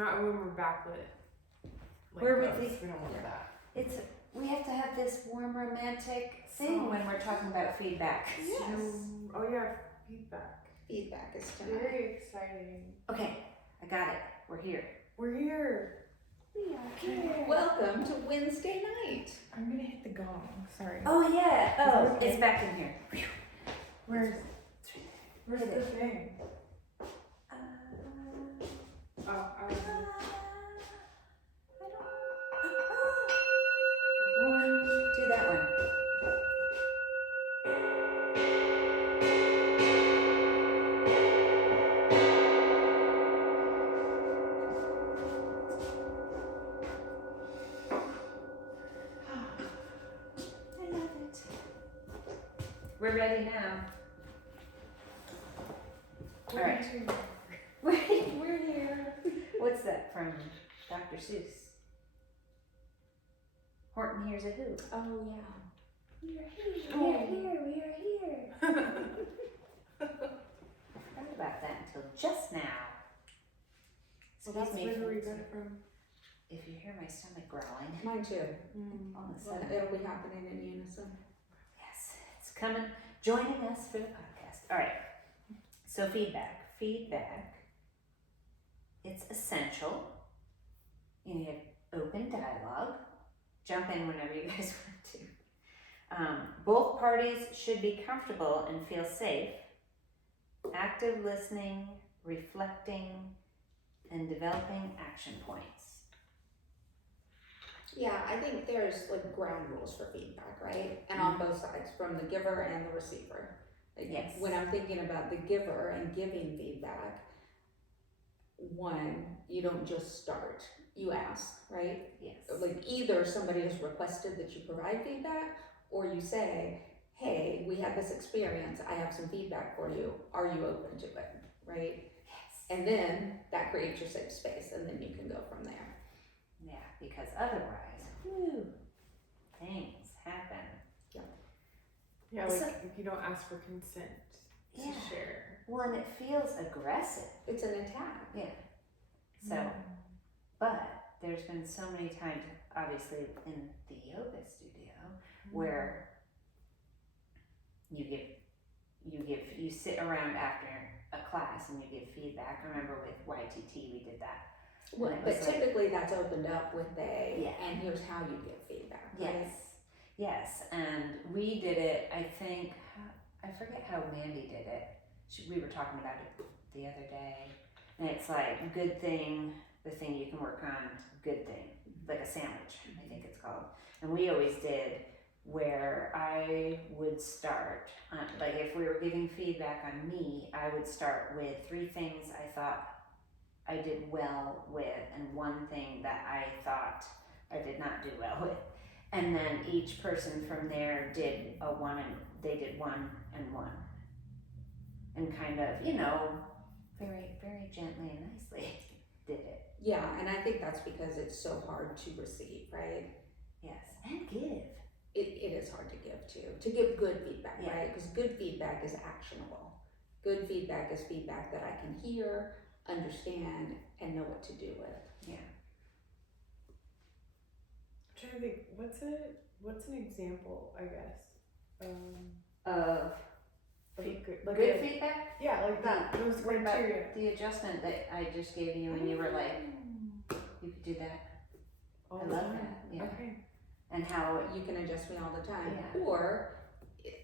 Not when we're backlit. Like Where would those. We don't want that. We have to have this warm romantic thing when we're talking about feedback. Yes. Oh yeah, feedback. Feedback is tonight. Very exciting. Okay, I got it. We're here. We're here. We are here. Welcome to Wednesday night. I'm gonna hit the gong. Sorry. Oh yeah. Oh, Okay. it's back in here. Where's Where's the thing? Uh, Oh, I was. Do that one. I love it. We're ready now. All right. We're here. What's that from Dr. Seuss? Horton hears a who. Oh yeah. We are here. We are here. I forgot about that until just now. Well, that's Excuse me where we for- got it from. if you hear my stomach growling, Mine too. all of a Well, sudden, it'll be happening in unison. yes, it's coming, joining us for the podcast. All right. So feedback. It's essential. You need open dialogue. Jump in whenever you guys want to. Both parties should be comfortable and feel safe. Active listening, reflecting, and developing action points. Yeah, I think there's like ground rules for feedback, right? And on both sides, from the giver and the receiver. Like Yes. when I'm thinking about the giver and giving feedback, one, you don't just start, you ask, right? Yes. Like either somebody has requested that you provide feedback, or you say, hey, we had this experience, I have some feedback for you, are you open to it, right? Yes. And then that creates your safe space, and then you can go from there. Yeah, because otherwise, things happen. Yeah, like So- if you don't ask for consent to Yeah. share. One, it feels aggressive. It's an attack. Yeah. So, but there's been so many times, obviously in the yoga studio, where you sit around after a class and you give feedback. I remember with YTT we did that. Well, And it but was like- typically that's opened up with Yeah. and here's how you give feedback, right? Yes, and we did it, I think, I forget how Mandy did it. We were talking about it the other day. And it's like, good thing, the thing you can work on, good thing. Like a sandwich, I think it's called. And we always did where I would start, like if we were giving feedback on me, I would start with 3 things I thought I did well with and 1 thing that I thought I did not do well with. And then each person from there did a 1 and they did 1 and 1. And kind of, very, very gently and nicely did it. Yeah, and I think that's because it's so hard to receive, right? Yes, and give. It is hard to give too. To give good feedback, Yeah. right? Because good feedback is actionable. Good feedback is feedback that I can hear, understand, and know what to do with. Yeah. I'm trying to think, what's an example, I guess? Of Good feedback? Yeah, like that. Those What about criteria. the adjustment that I just gave you and you were like, you could do that? All I the love time. that, yeah. Okay. And how, You can adjust me all the time. Yeah. Or,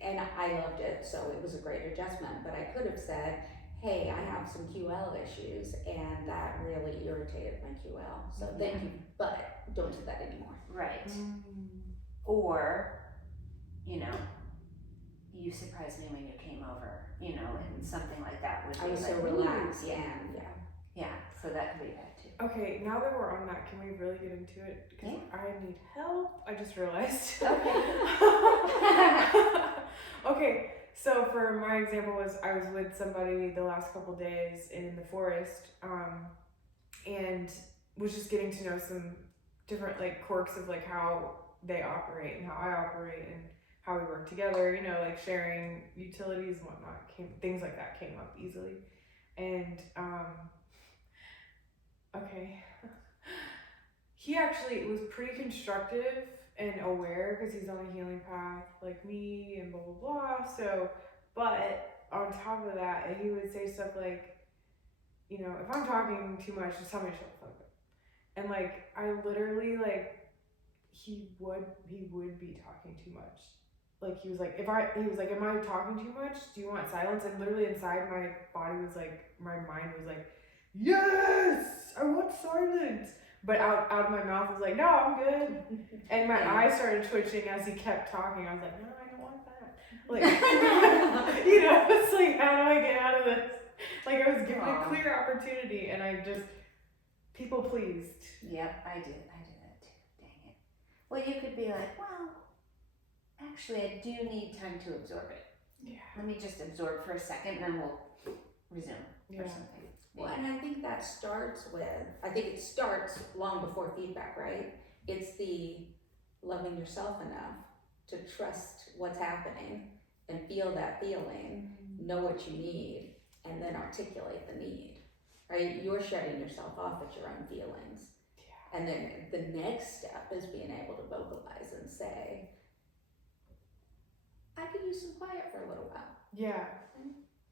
and I loved it, so it was a great adjustment, but I could have said, hey, I have some QL issues and that really irritated my QL. So thank you, but don't do that anymore. right. Or, you surprised me when you came over, and something like that would be I was like, so ooh, relaxed yeah. and yeah. Yeah, so that could be bad too. Okay, now that we're on that, can we really get into it? Because Yeah. I need help. I just realized. Okay. Okay, so for my example was I was with somebody the last couple days in the forest, and was just getting to know some different like quirks of like how they operate and how I operate and how we work together, like sharing utilities and whatnot, things like that came up easily. And okay. He actually was pretty constructive and aware because he's on a healing path like me and blah blah blah. So, but on top of that, he would say stuff like, you know, if I'm talking too much, just tell me to shut the fuck up. And like, I literally like, he would be talking too much. Like he was like, am I talking too much? Do you want silence? And literally inside my body was like, my mind was like, yes, I want silence. But out of my mouth was like, no, I'm good. And my eyes started twitching as he kept talking. I was like, no, I don't want that. Like, you know, it's like, how do I get out of this? Like I was given a clear opportunity, and I just people pleased. Yep, I did that too. Dang it. Well, you could be like, well, actually, I do need time to absorb it. Yeah. Let me just absorb for a second, then we'll resume or something. Well, and I think that starts long before feedback, right? It's the loving yourself enough to trust what's happening and feel that feeling, know what you need, and then articulate the need, right? You're shutting yourself off at your own feelings. Yeah. And then the next step is being able to vocalize and say, I could use some quiet for a little while. Yeah.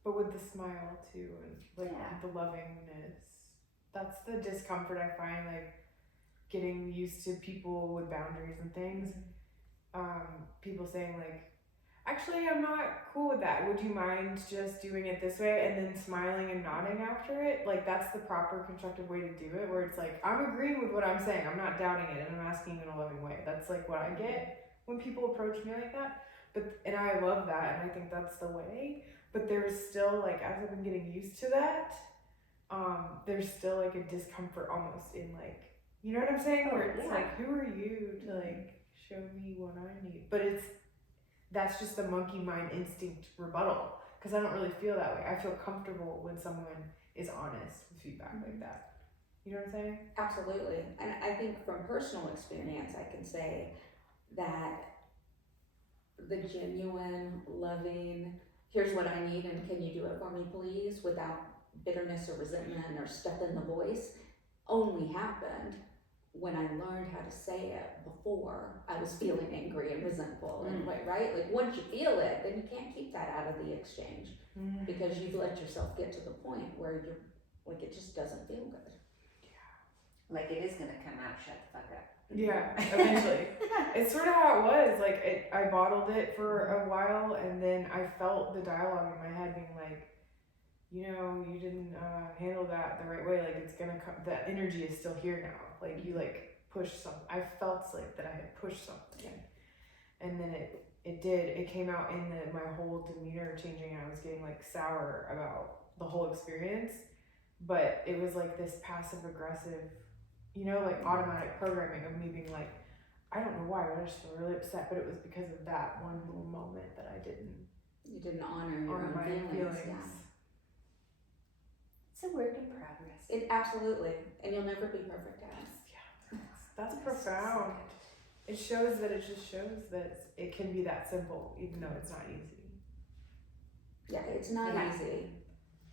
But with the smile too, and like the lovingness. That's the discomfort I find, like getting used to people with boundaries and things. People saying like, actually, I'm not cool with that. Would you mind just doing it this way? And then smiling and nodding after it. Like that's the proper constructive way to do it, where it's like, I'm agreeing with what I'm saying. I'm not doubting it, and I'm asking in a loving way. That's like what I get when people approach me like that. And I love that, and I think that's the way. But there's still, like, as I've been getting used to that, there's still like a discomfort almost in like, you know what I'm saying? Where it's like, who are you to like show me what I need? But that's just the monkey mind instinct rebuttal, because I don't really feel that way. I feel comfortable when someone is honest with feedback like that. You know what I'm saying? Absolutely. And I think from personal experience, I can say that the genuine, loving, here's what I need and can you do it for me please, without bitterness or resentment or stuff in the voice, only happened when I learned how to say it before I was feeling angry and resentful and right? Like once you feel it, then you can't keep that out of the exchange because you've let yourself get to the point where you're like, it just doesn't feel good. Like it is gonna come out, shut the fuck up. Yeah, eventually. It's sort of how it was. Like I bottled it for a while, and then I felt the dialogue in my head being like, you know, you didn't handle that the right way. Like it's gonna come. The energy is still here now. Like you like pushed something. I felt like that I had pushed something, and then it did. It came out in my whole demeanor changing. I was getting like sour about the whole experience, but it was like this passive aggressive, you know, like automatic programming of me being like, I don't know why, but I just feel really upset. But it was because of that one little moment that I didn't. You didn't honor your own my feelings. Yeah. It's a work in progress. It absolutely, and you'll never be perfect at it. Yeah, that's profound. It shows that it can be that simple, even though it's not easy. Yeah, it's not easy,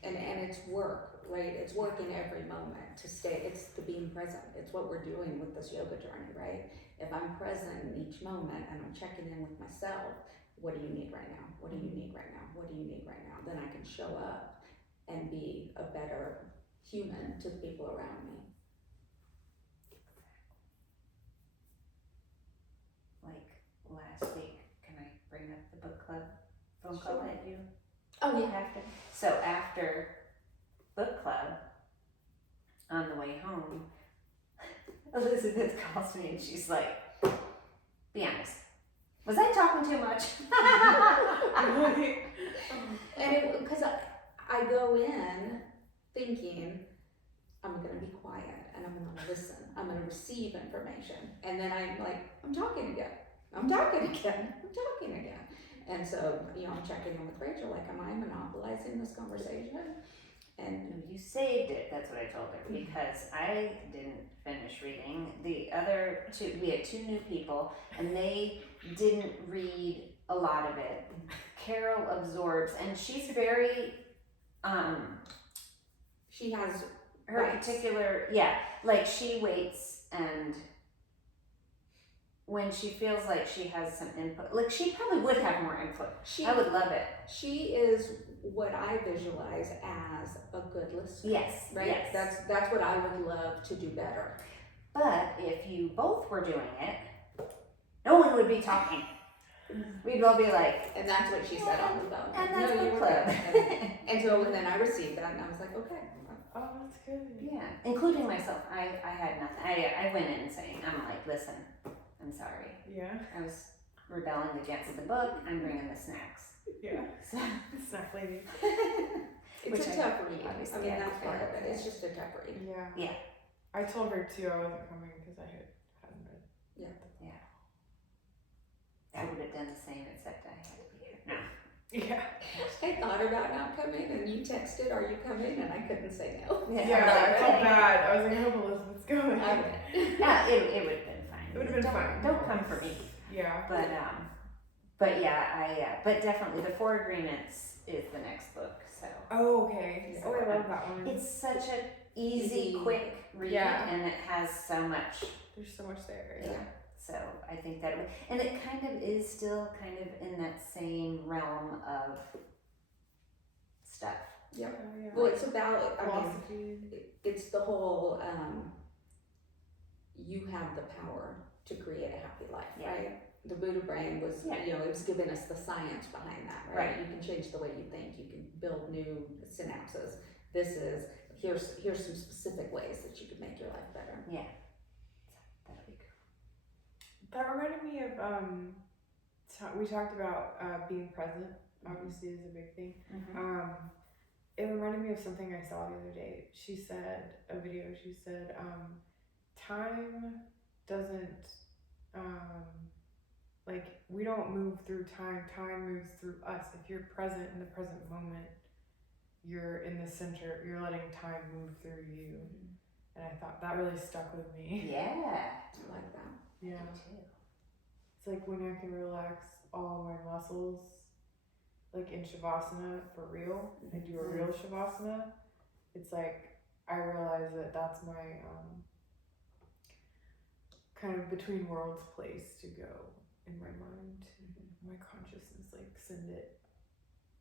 and it's work, right? It's work in every moment to stay. It's the being present. It's what we're doing with this yoga journey, right? If I'm present in each moment and I'm checking in with myself, what do you need right now? What do you need right now? What do you need right now? Then I can show up and be a better human to the people around me. Like last week, can I bring up the book club phone call that you? Oh yeah. Have to. So after book club, on the way home, Elizabeth calls me and she's like, "Be honest, was I talking too much?" And because I go in thinking, I'm going to be quiet and I'm going to listen. I'm going to receive information. And then I'm like, I'm talking again. And so, you know, I'm checking in with Rachel, like, am I monopolizing this conversation? And No, you saved it. That's what I told her, because I didn't finish reading. The other two, we had two new people, and they didn't read a lot of it. Carol absorbs, and she's very, she has her Right. particular, like she waits, and when she feels like she has some input, like she probably would have more input. I would love it. She is what I visualize as a good listener. Yes, Right? yes. That's what I would love to do better. But if you both were doing it, no one would be talking. We'd all be like, And that's what she said on the phone. and that's you book were club. right. And then I received that, and I was like, okay. Oh, that's good. Yeah, including myself. I had nothing. I went in saying, I'm like, listen, I'm sorry. Yeah. I was rebelling against the book. I'm bringing the snacks. Yeah. So, Snack lady. It's Which a I tough read. obviously I mean, get that's part of it. today. It's just a tough read. Yeah. Yeah. I told her too I wasn't coming because I hadn't read. I would have done the same, except I had to be here. No. Yeah. I thought about not coming, and you texted, "Are you coming?" And I couldn't say no. Yeah, I felt bad. I was like, I hope Elizabeth's going. I went. Yeah, it would have been fine. It would have been Don't- fine. Don't come for me. Yeah. But yeah, but definitely the Four Agreements is the next book. So Oh, okay. Yeah. Oh, I love that one. it's such a easy, Easy. quick read, Yeah. and it has so much. There's so much there. Yeah. So I think that, and it kind of is still kind of in that same realm of stuff. Yeah. Well, it's about. I mean, Philosophy. it's the whole. You have the power to create a happy life, Yeah. right? The Buddha brain was, Yeah. it was giving us the science behind that, right? You can change the way you think. You can build new synapses. Here's some specific ways that you could make your life better. Yeah. So that'll be cool. That reminded me of we talked about being present. Obviously, is a big thing. It reminded me of something I saw the other day. She said a video. She said, time doesn't like we don't move through time. Time moves through us. If you're present in the present moment, you're in the center. You're letting time move through you. And I thought that really stuck with me. Yeah. I like that. Yeah. Me too. It's like when I can relax all my muscles, like in Shavasana for real, I do a real Shavasana. It's like I realize that that's my kind of between worlds place to go in my mind, my consciousness, like send it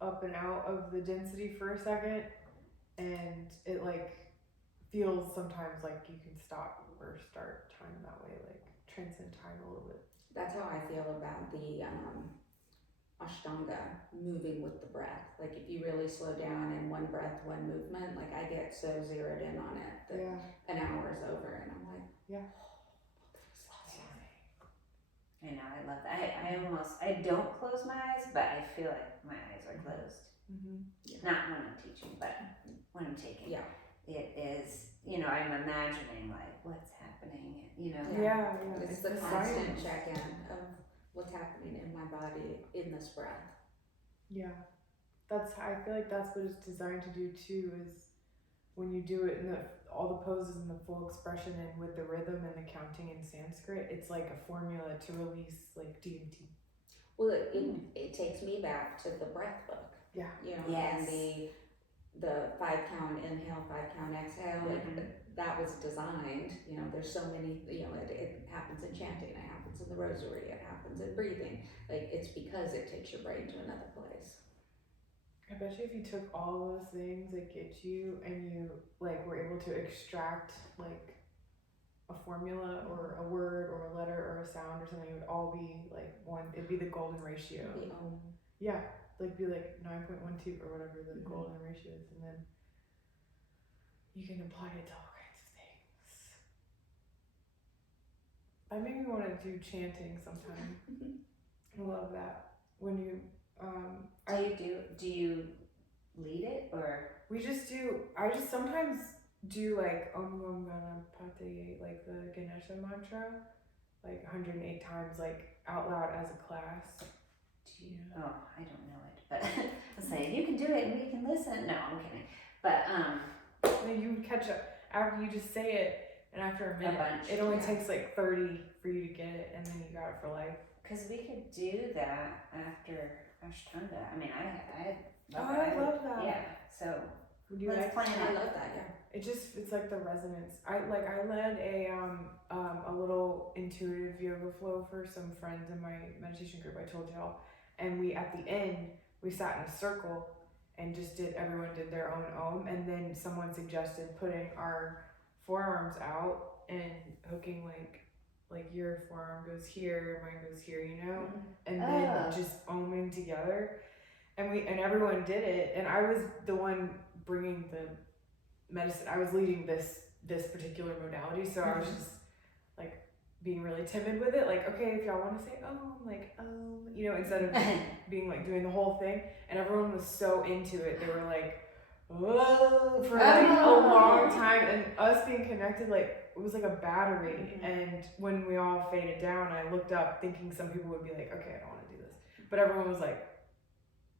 up and out of the density for a second, and it like feels sometimes like you can stop or start time that way, like transcend time a little bit. That's how I feel about the Ashtanga, moving with the breath. Like if you really slow down in one breath, one movement, like I get so zeroed in on it that an hour is over and I'm like, Yeah. I know, I love that. I don't close my eyes, but I feel like my eyes are closed. Not when I'm teaching, but when I'm taking. Yeah. It is, I'm imagining like what's happening, Yeah. It's the the constant science. check-in of what's happening in my body in this breath. Yeah, I feel like that's what it's designed to do too, is when you do it in all the poses and the full expression and with the rhythm and the counting in Sanskrit, it's like a formula to release like DMT. Well, it takes me back to the breath book. Yeah. Yes. And the 5 count inhale, 5 count exhale, that was designed, there's so many, it happens in chanting, it happens in the rosary, it happens in breathing. Like, it's because it takes your brain to another place. I bet you if you took all those things that get you and you like were able to extract like a formula or a word or a letter or a sound or something, it would all be like one, it'd be the golden ratio. Yeah, like be like 9.12 or whatever the golden ratio is, and then you can apply it to all kinds of things. That made me want to do chanting sometime. I love that. When you do you lead it or? I just sometimes do like Om Gam Ganapati, like the Ganesha mantra, like 108 times, like out loud as a class. Oh, I don't know it, but I was saying you can do it and we can listen. No, I'm kidding. But then you catch up after you just say it, and after a minute, bunch, it only takes like 30 for you to get it, and then you got it for life. because we could do that after Ashtanga. I mean, I I love that. Yeah, so Would you Let's like? plan I it. love that, yeah. It's like the resonance. I led a little intuitive yoga flow for some friends in my meditation group. I told y'all, and we at the end we sat in a circle and just everyone did their own om, and then someone suggested putting our forearms out and hooking like your forearm goes here, mine goes here, you know, and then just oming together, and everyone did it, and I was the one bringing the medicine. I was leading this particular modality, so I was just like being really timid with it, like, okay, if y'all want to say you know, instead of being like doing the whole thing, and everyone was so into it. They were like, whoa, for like a long time, and us being connected, like it was like a battery. And when we all faded down, I looked up thinking some people would be like, okay, I don't want to do this, but everyone was like,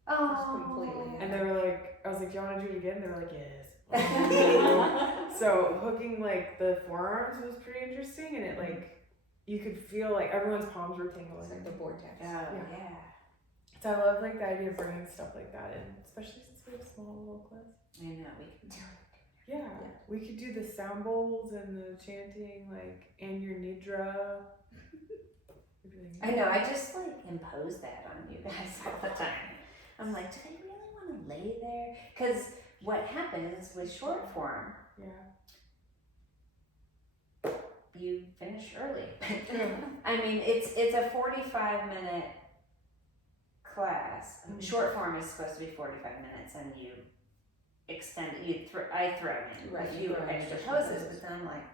Completely. and they were like, I was like, do you want to do it again? They were like, yes. So hooking like the forearms was pretty interesting, and it like you could feel like everyone's palms were tingling. It's like the vortex. Yeah. So I love like the idea of bringing stuff like that in, especially since we have a small little class. I know, we can do it. Yeah, we could do the sound bowls and the chanting, like, and your nidra. I know, I just like impose that on you guys all the time. I'm like, do they really want to lay there? Because what happens with short form, you finish early. I mean, it's a 45-minute class. Short form is supposed to be 45 minutes, and you extend it. I throw in a few extra poses, but then I'm like,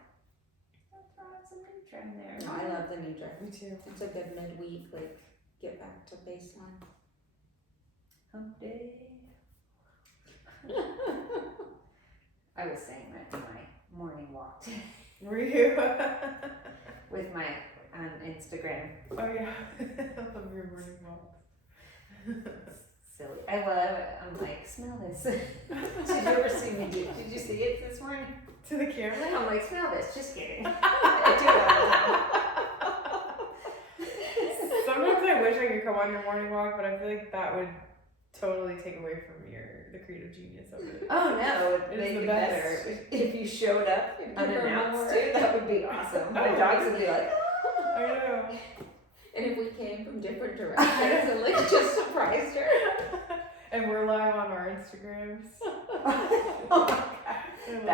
I'll throw in some nidra in there. No, I love the nidra. Me too. It's a good midweek, like get back to baseline. Hump day. I was saying that in my morning walk today. Were you? With my Instagram. Oh yeah, I love your morning walks. Silly. I love it. I'm like, smell this. Did you ever see me do? Did you see it this morning? To the camera? I'm like, smell this. Just kidding. I do it all the time. Sometimes I wish I could come on your morning walk, but I feel like that would totally take away from the creative genius of it. Oh no, It is it'd the be best. better if you showed up unannounced too. That would be awesome. My Oh. dogs would be like, I know. And if we came from different directions and like just surprised her. And we're live on our Instagrams. oh my god,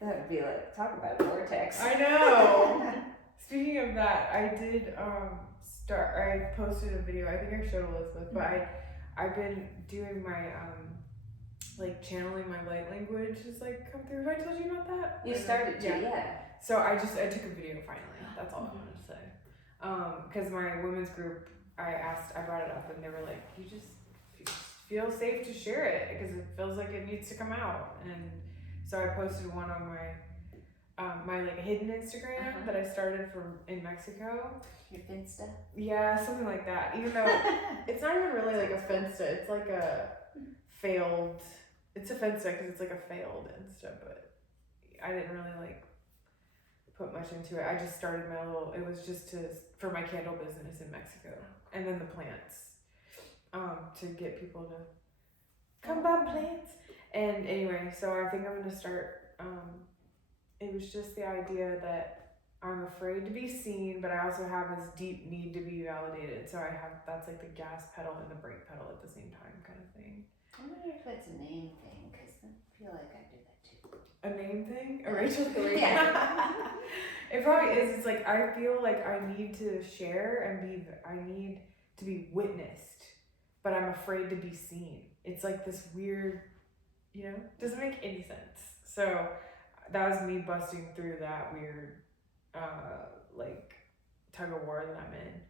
that would be like, talk about vortex. I know. Speaking of that, I did I posted a video. I think I showed Elizabeth, but I've been doing my like channeling my light language has like come through. Have I told you about that? You started to, yeah. So I took a video finally. That's all I wanted to say. Because my women's group, I brought it up, and they were like, you just feel safe to share it because it feels like it needs to come out. And so I posted one on my like hidden Instagram that I started in Mexico. Your Finsta? Yeah, something like that. Even though it's not even really like a Finsta, it's like a failed. It's a Finsta because it's like a failed Insta, but I didn't really like put much into it. I just started my little. It was just for my candle business in Mexico, and then the plants, to get people to come buy plants. And anyway, so I think I'm gonna start. It was just the idea that I'm afraid to be seen, but I also have this deep need to be validated. So that's like the gas pedal and the brake pedal at the same time kind of thing. I wonder if it's a name thing, because I feel like I do that too. A name thing? A Rachel thing? Yeah. It probably is. It's like I feel like I need to share and I need to be witnessed, but I'm afraid to be seen. It's like this weird, doesn't make any sense. So that was me busting through that weird like tug of war that I'm in.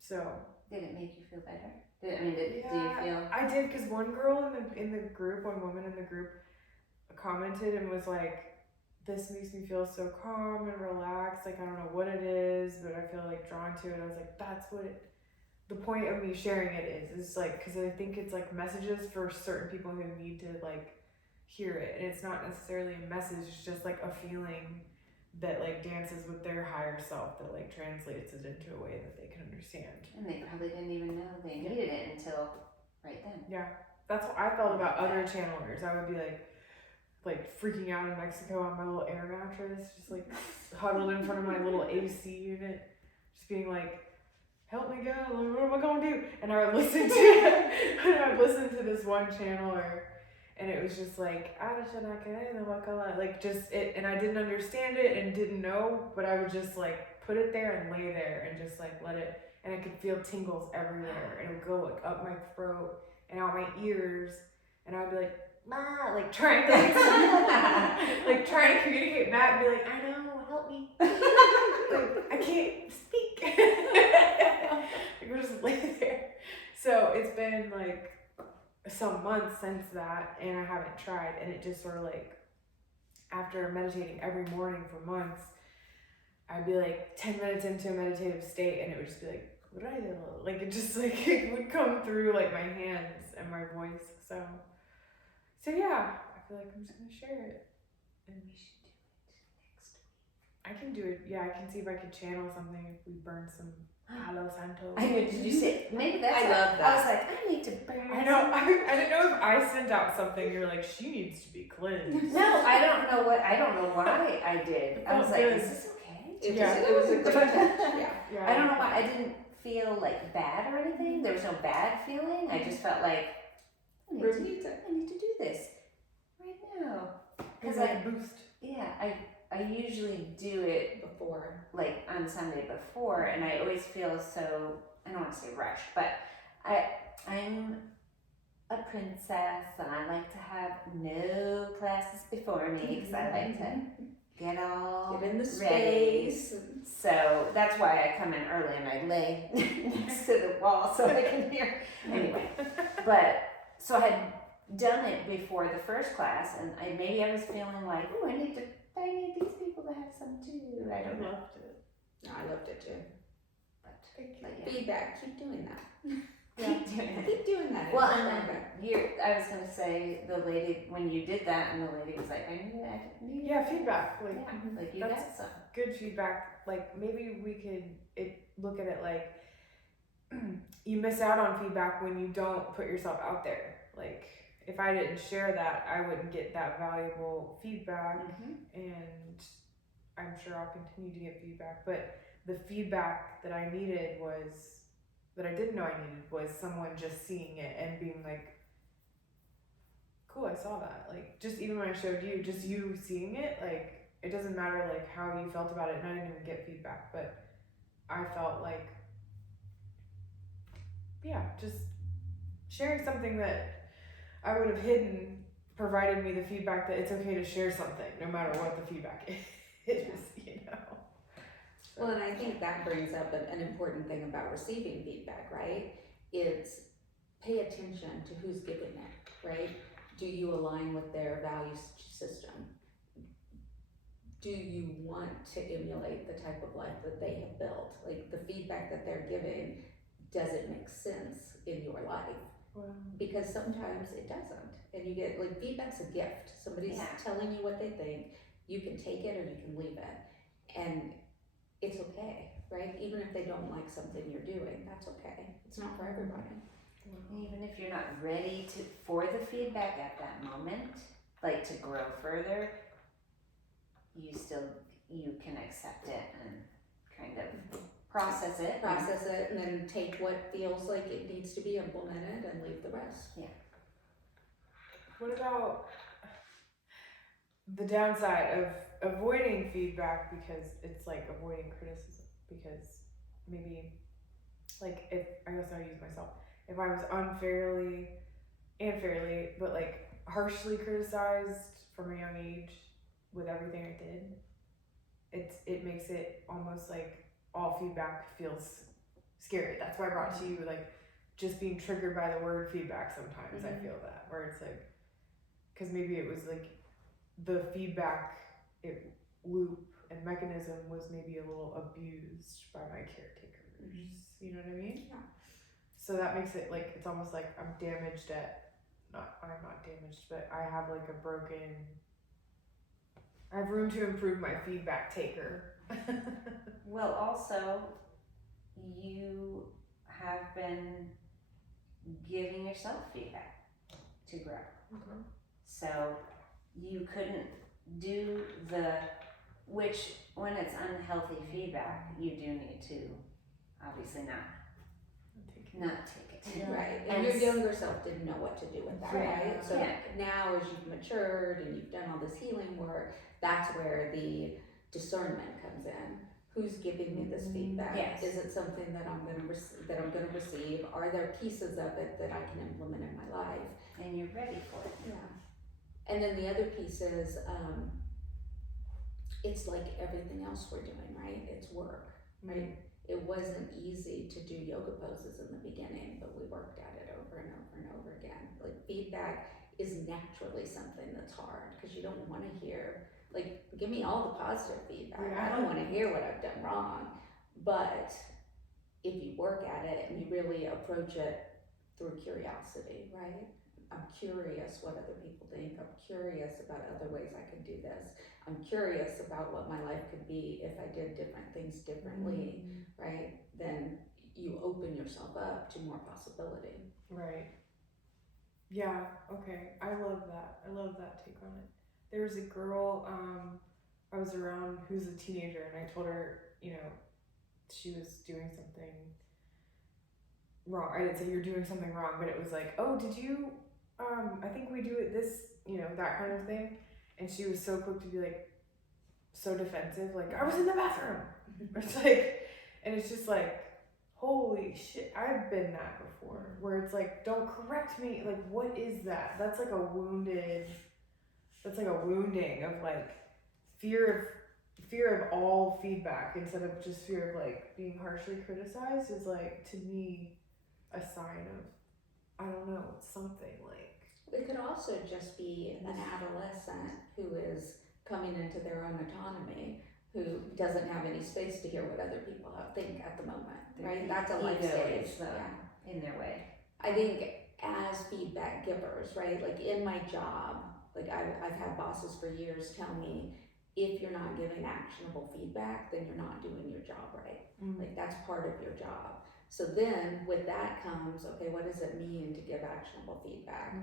So did it make you feel better? Do you feel? I did, because one girl in the group, one woman in the group commented and was like, this makes me feel so calm and relaxed, like I don't know what it is, but I feel like drawn to it. I was like, that's what the point of me sharing it is like, because I think it's like messages for certain people who need to like hear it, and it's not necessarily a message, it's just like a feeling that like dances with their higher self, that like translates it into a way that they can understand. And they probably didn't even know they needed it until right then. Yeah. that's what I felt about other channelers. I would be like freaking out in Mexico on my little air mattress, just like huddled in front of my little AC unit, just being like, help me God, like, what am I gonna do? And I would listen to this one channeler, and it was just like like just it, and I didn't understand it and didn't know, but I would just like put it there and lay there and just like let it, and I could feel tingles everywhere, and it would go like up my throat and out my ears, and I would be like, Ma, like trying to like trying to communicate back and be like, I know, help me. Like, I can't speak. Like, we're just laying there. So it's been like some months since that, and I haven't tried, and it just sort of like, after meditating every morning for months, I'd be like 10 minutes into a meditative state, and it would just be like, what do I do? Like, it just like, it would come through like my hands and my voice. So yeah, I feel like I'm just gonna share it. And We should do it next week. I can do it. Yeah, I can see if I can channel something if we burn some Palo Santo. I know, did you say, maybe that's I what- love that. I was like, I need to burn. I know. I didn't know if I sent out something. You're like, she needs to be cleansed. No, I don't know why I did. I was like, Good. is this okay? It was a good touch, yeah. Yeah. I don't know why I didn't feel like bad or anything. There was no bad feeling. I just felt like I need to do this right now. Because Because like boost. I usually do it Before. like on Sunday before, and I always feel so, I don't want to say rushed, but I'm a princess and I like to have no classes before me because I like to get all Get in the ready. space. So that's why I come in early and I lay next to the wall so I can hear. Anyway, but so I had done it before the first class, and maybe I was feeling like, oh, I need these people to have some too. I don't know. loved it. No, I loved it too. But Thank you. yeah. Feedback, keep doing that. Keep doing it. Keep doing that. Well, and then I was gonna say the lady, when you did that, and the lady was like, I need Yeah, feedback. Like, yeah, like you That's- got some. good feedback. Like, maybe we could look at it like you miss out on feedback when you don't put yourself out there. Like, if I didn't share that, I wouldn't get that valuable feedback, and I'm sure I'll continue to get feedback. But the feedback that I needed that I didn't know I needed was someone just seeing it and being like, cool, I saw that. Like, just even when I showed you, just you seeing it, like, it doesn't matter like how you felt about it, and I didn't even get feedback, but I felt like, yeah, just sharing something that I would have hidden provided me the feedback that it's okay to share something no matter what the feedback is, you know. So, Well, and I think that brings up an important thing about receiving feedback, right? It's pay attention to who's giving it, right? Do you align with their value system? Do you want to emulate the type of life that they have built? Like, the feedback that they're giving, does it make sense in your life? well, Because sometimes it doesn't, and you get, like, feedback's a gift. Somebody's Yeah. telling you what they think, you can take it or you can leave it, and it's okay, right? Even if they don't like something you're doing, that's okay. It's not for everybody. Even if you're not ready for the feedback at that moment, like to grow further, you can accept it and kind of process it. Process it, and then take what feels like it needs to be implemented and leave the rest. what about the downside of avoiding feedback because it's like avoiding criticism? Because maybe, like, if I guess I'll use myself, if I was unfairly and fairly, but like harshly criticized from a young age with everything I did, it makes it almost like all feedback feels scary. That's why I brought to you, like, just being triggered by the word feedback sometimes. I feel that, where it's like, because maybe it was like the feedback loop and mechanism was maybe a little abused by my caretakers. You know what I mean? Yeah. So that makes it like, it's almost like I'm damaged I'm not damaged, but I have like I have room to improve my feedback taker. Well, also, you have been giving yourself feedback. to grow. Okay. So you couldn't do which when it's unhealthy feedback, you do need to obviously not take it. Yeah. Right, And and your younger self didn't know what to do with that, Yeah. right? So Yeah. now as you've matured and you've done all this healing work, that's where the discernment comes in. Who's giving me this feedback? Yes. Is it something that I'm gonna receive? Are there pieces of it that I can implement in my life? And you're ready for it. Yeah. And then the other piece is, it's like everything else we're doing, right? It's work, right? It wasn't easy to do yoga poses in the beginning, but we worked at it over and over and over again. Like feedback is naturally something that's hard because you don't want to hear, like, give me all the positive feedback. Yeah. I don't want to hear what I've done wrong. But if you work at it and you really approach it through curiosity, right? I'm curious what other people think. I'm curious about other ways I could do this. I'm curious about what my life could be if I did different things differently, right? Then you open yourself up to more possibility. Right. Yeah, okay. I love that. I love that take on it. There was a girl I was around who's a teenager, and I told her, she was doing something wrong. I didn't say you're doing something wrong, but it was like, oh, did you, I think we do it this, that kind of thing. And she was so quick to be like, so defensive, like, I was in the bathroom. It's like, and it's just like, holy shit, I've been that before, where it's like, don't correct me, like, what is that? That's like a wounding of like fear of all feedback instead of just fear of like being harshly criticized is like, to me, a sign of, I don't know, something like. It could also just be an adolescent who is coming into their own autonomy, who doesn't have any space to hear what other people think at the moment, right? That's a life stage. In their way. I think as feedback givers, right? Like in my job, like I've had bosses for years tell me, if you're not giving actionable feedback, then you're not doing your job right. Like that's part of your job. So then with that comes, okay, what does it mean to give actionable feedback?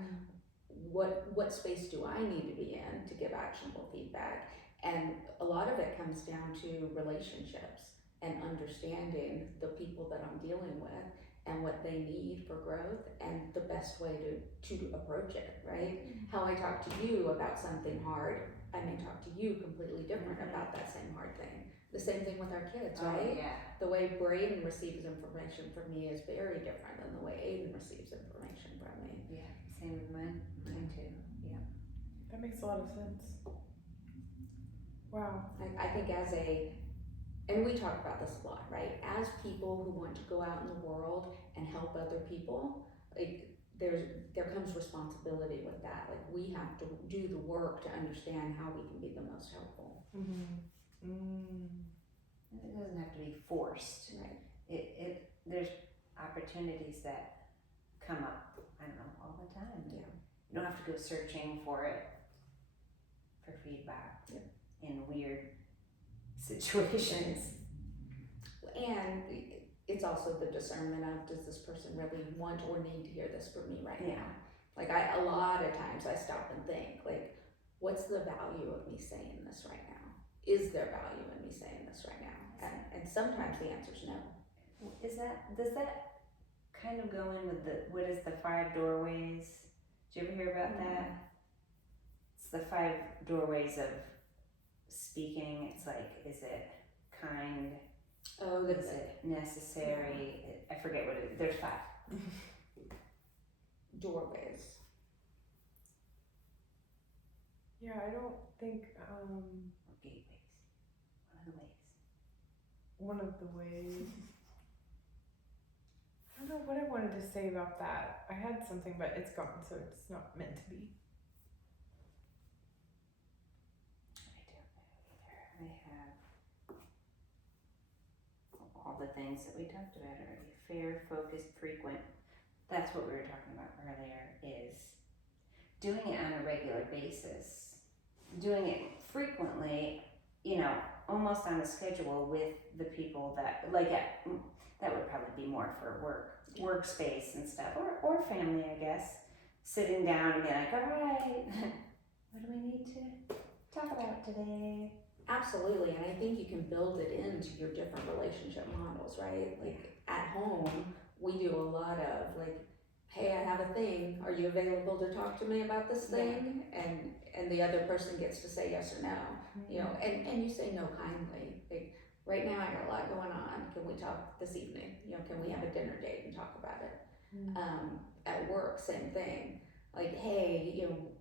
What space do I need to be in to give actionable feedback? And a lot of it comes down to relationships and understanding the people that I'm dealing with and what they need for growth and the best way to approach it, right? How I talk to you about something hard, I may talk to you completely different about that same hard thing. The same thing with our kids, right? Oh, yeah. The way Braden receives information from me is very different than the way Aiden receives information from me. Yeah, same with mine too. Yeah. That makes a lot of sense. Wow. I think and we talk about this a lot, right? As people who want to go out in the world and help other people, like there comes responsibility with that. Like we have to do the work to understand how we can be the most helpful. It doesn't have to be forced. Right. There's opportunities that come up, I don't know, all the time. Yeah. You don't have to go searching for it, for feedback in weird situations. And it's also the discernment of, does this person really want or need to hear this from me right now? Like a lot of times I stop and think, like, what's the value of me saying this right now? Is there value in me saying this right now? And sometimes the answer is no. Does that kind of go in with what is the 5 doorways? Did you ever hear about that? It's the 5 doorways of speaking. It's like, is it kind? Oh, is it necessary? I forget what it is. There's 5 doorways. Yeah, I don't think gateways. One of the ways. one of the ways. I don't know what I wanted to say about that. I had something, but it's gone, so it's not meant to be. I don't know either. I have all the things that we talked about already. Fair, focused, frequent. That's what we were talking about earlier, is doing it on a regular basis. Doing it frequently, almost on a schedule with the people that, that would probably be more for workspace and stuff, or family, I guess. sitting down and being like, all right, what do we need to talk about today? Absolutely, and I think you can build it into your different relationship models, right? Like at home, we do a lot of like, hey, I have a thing. Are you available to talk to me about this thing? And the other person gets to say yes or no. You know, and you say no kindly. Like right now, I got a lot going on. Can we talk this evening? You know, can we have a dinner date and talk about it? At work, same thing. Like, hey, you know,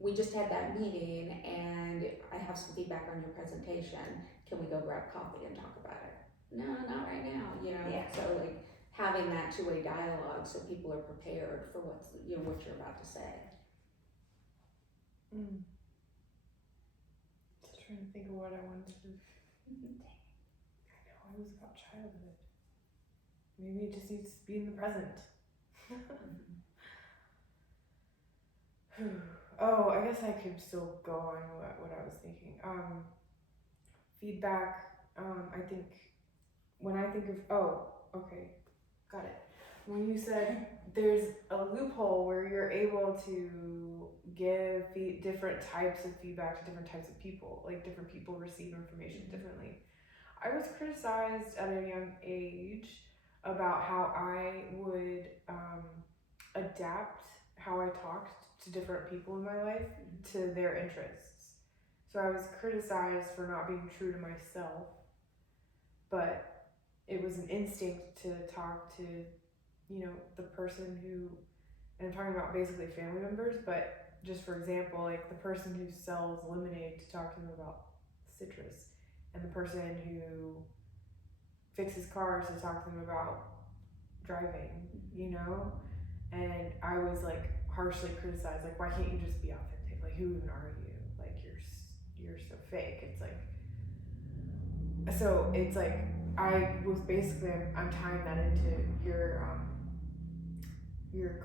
we just had that meeting and I have some feedback on your presentation. Can we go grab coffee and talk about it? No, not right now, you know? Yeah. So like having that two-way dialogue so people are prepared for what you're about to say. Just trying to think of what I wanted to. I know it was about childhood. Maybe it just needs to be in the present. Oh, I guess I could still go on what I was thinking. Feedback. I think when I think of okay, got it. When you said there's a loophole where you're able to give different types of feedback to different types of people, like different people receive information differently. I was criticized at a young age about how I would adapt how I talked to different people in my life to their interests. So I was criticized for not being true to myself, but it was an instinct to talk to, you know, the person who, and I'm talking about basically family members, but just for example, like the person who sells lemonade to talk to them about citrus, and the person who fixes cars to talk to them about driving, you know? And I was like harshly criticized, like, why can't you just be authentic? Like, who even are you? Like, you're so fake. It's like, so it's like, I was basically, I'm tying that into your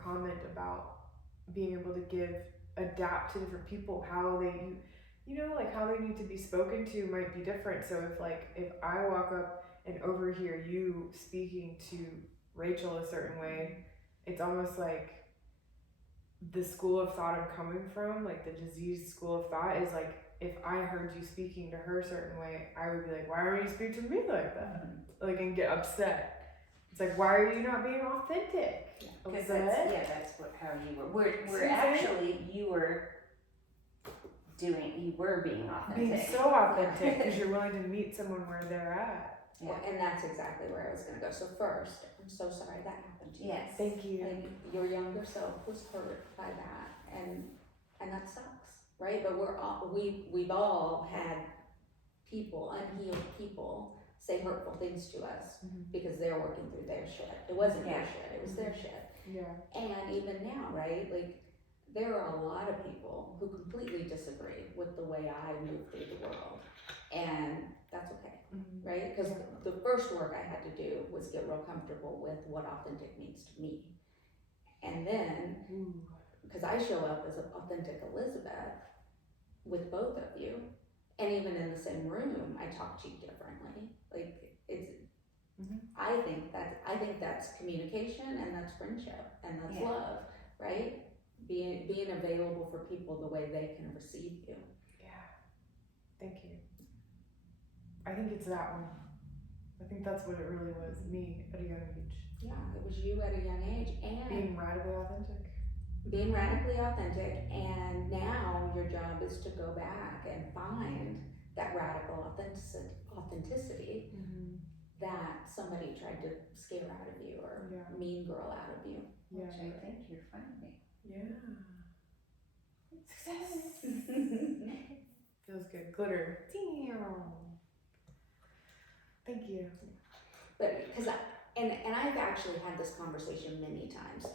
comment about being able to adapt to different people, how they, you know, like how they need to be spoken to might be different. So if I walk up and overhear you speaking to Rachel a certain way, it's almost like the school of thought I'm coming from, like the diseased school of thought, is like if I heard you speaking to her a certain way, I would be like, why aren't you speaking to me like that? Like, and get upset. It's like, why are you not being authentic? Because that's how you were. You were being authentic. Being so authentic because you're willing to meet someone where they're at. Yeah. Well, and that's exactly where I was going to go. So first, I'm so sorry that happened to you. Yes. Thank you. And your younger self was hurt by that, and that sucks, right? But we've all had people, unhealed people, say hurtful things to us because they're working through their shit. It wasn't your shit; it was their shit. Yeah. And even now, right? Like there are a lot of people who completely disagree with the way I move through the world, and that's okay. Right? Because the first work I had to do was get real comfortable with what authentic means to me. And then, because I show up as an authentic Elizabeth with both of you, and even in the same room, I talk to you differently. Like it's, I think that's communication, and that's friendship, and that's love, right? Being available for people the way they can receive you. Yeah. Thank you. I think it's that one. I think that's what it really was, me at a young age. Yeah, it was you at a young age, and being radically authentic. Being radically authentic, and now your job is to go back and find that radical authenticity that somebody tried to scare out of you or mean girl out of you. Yeah, which I think you're finding. Yeah. Success. Feels good. Glitter. Thank you. But because I've actually had this conversation many times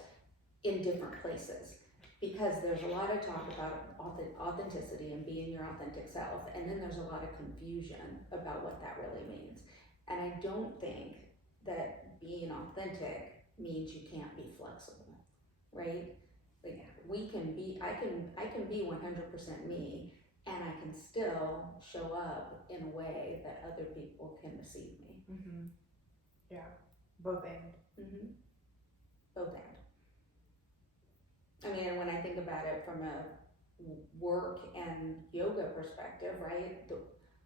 in different places, because there's a lot of talk about authenticity and being your authentic self, and then there's a lot of confusion about what that really means. And I don't think that being authentic means you can't be flexible, right? Like I can be 100% me, and I can still show up in a way that other people can receive me. Yeah, both and. Both and. I mean, and when I think about it from a work and yoga perspective, right?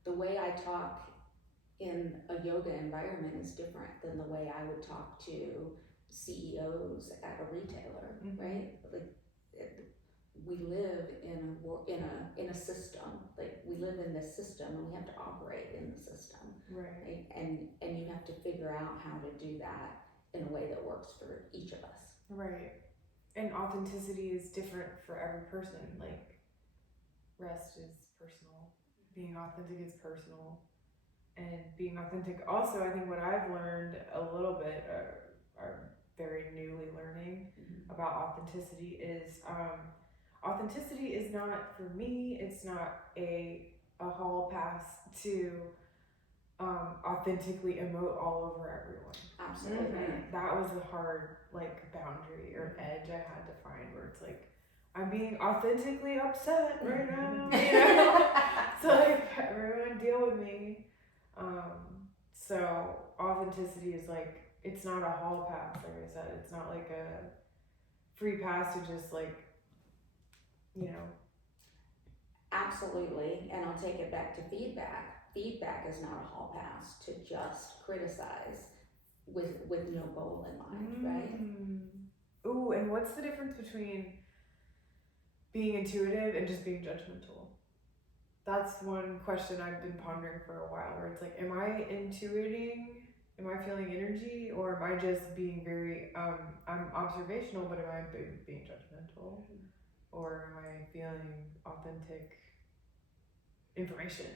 The way I talk in a yoga environment is different than the way I would talk to CEOs at a retailer, right? Like, we live in a system. Like, we live in this system, and we have to operate in the system, Right. and you have to figure out how to do that in a way that works for each of us. Right. And authenticity is different for every person. Like, rest is personal. Being authentic is personal. And being authentic also, I think what I've learned a little bit, or very newly learning about authenticity is authenticity is not, for me, it's not a hall pass to authentically emote all over everyone. Absolutely. That was a hard like boundary or edge I had to find, where it's like, I'm being authentically upset right now, you know? So like, everyone deal with me. So authenticity is like, it's not a hall pass, like I said. It's not like a free pass to just like, you know. Absolutely, and I'll take it back to feedback. Feedback is not a hall pass to just criticize with no goal in mind, right? Ooh, and what's the difference between being intuitive and just being judgmental? That's one question I've been pondering for a while, where it's like, am I intuiting? Am I feeling energy? Or am I just being very, I'm observational, but am I being judgmental? Or am I feeling authentic information?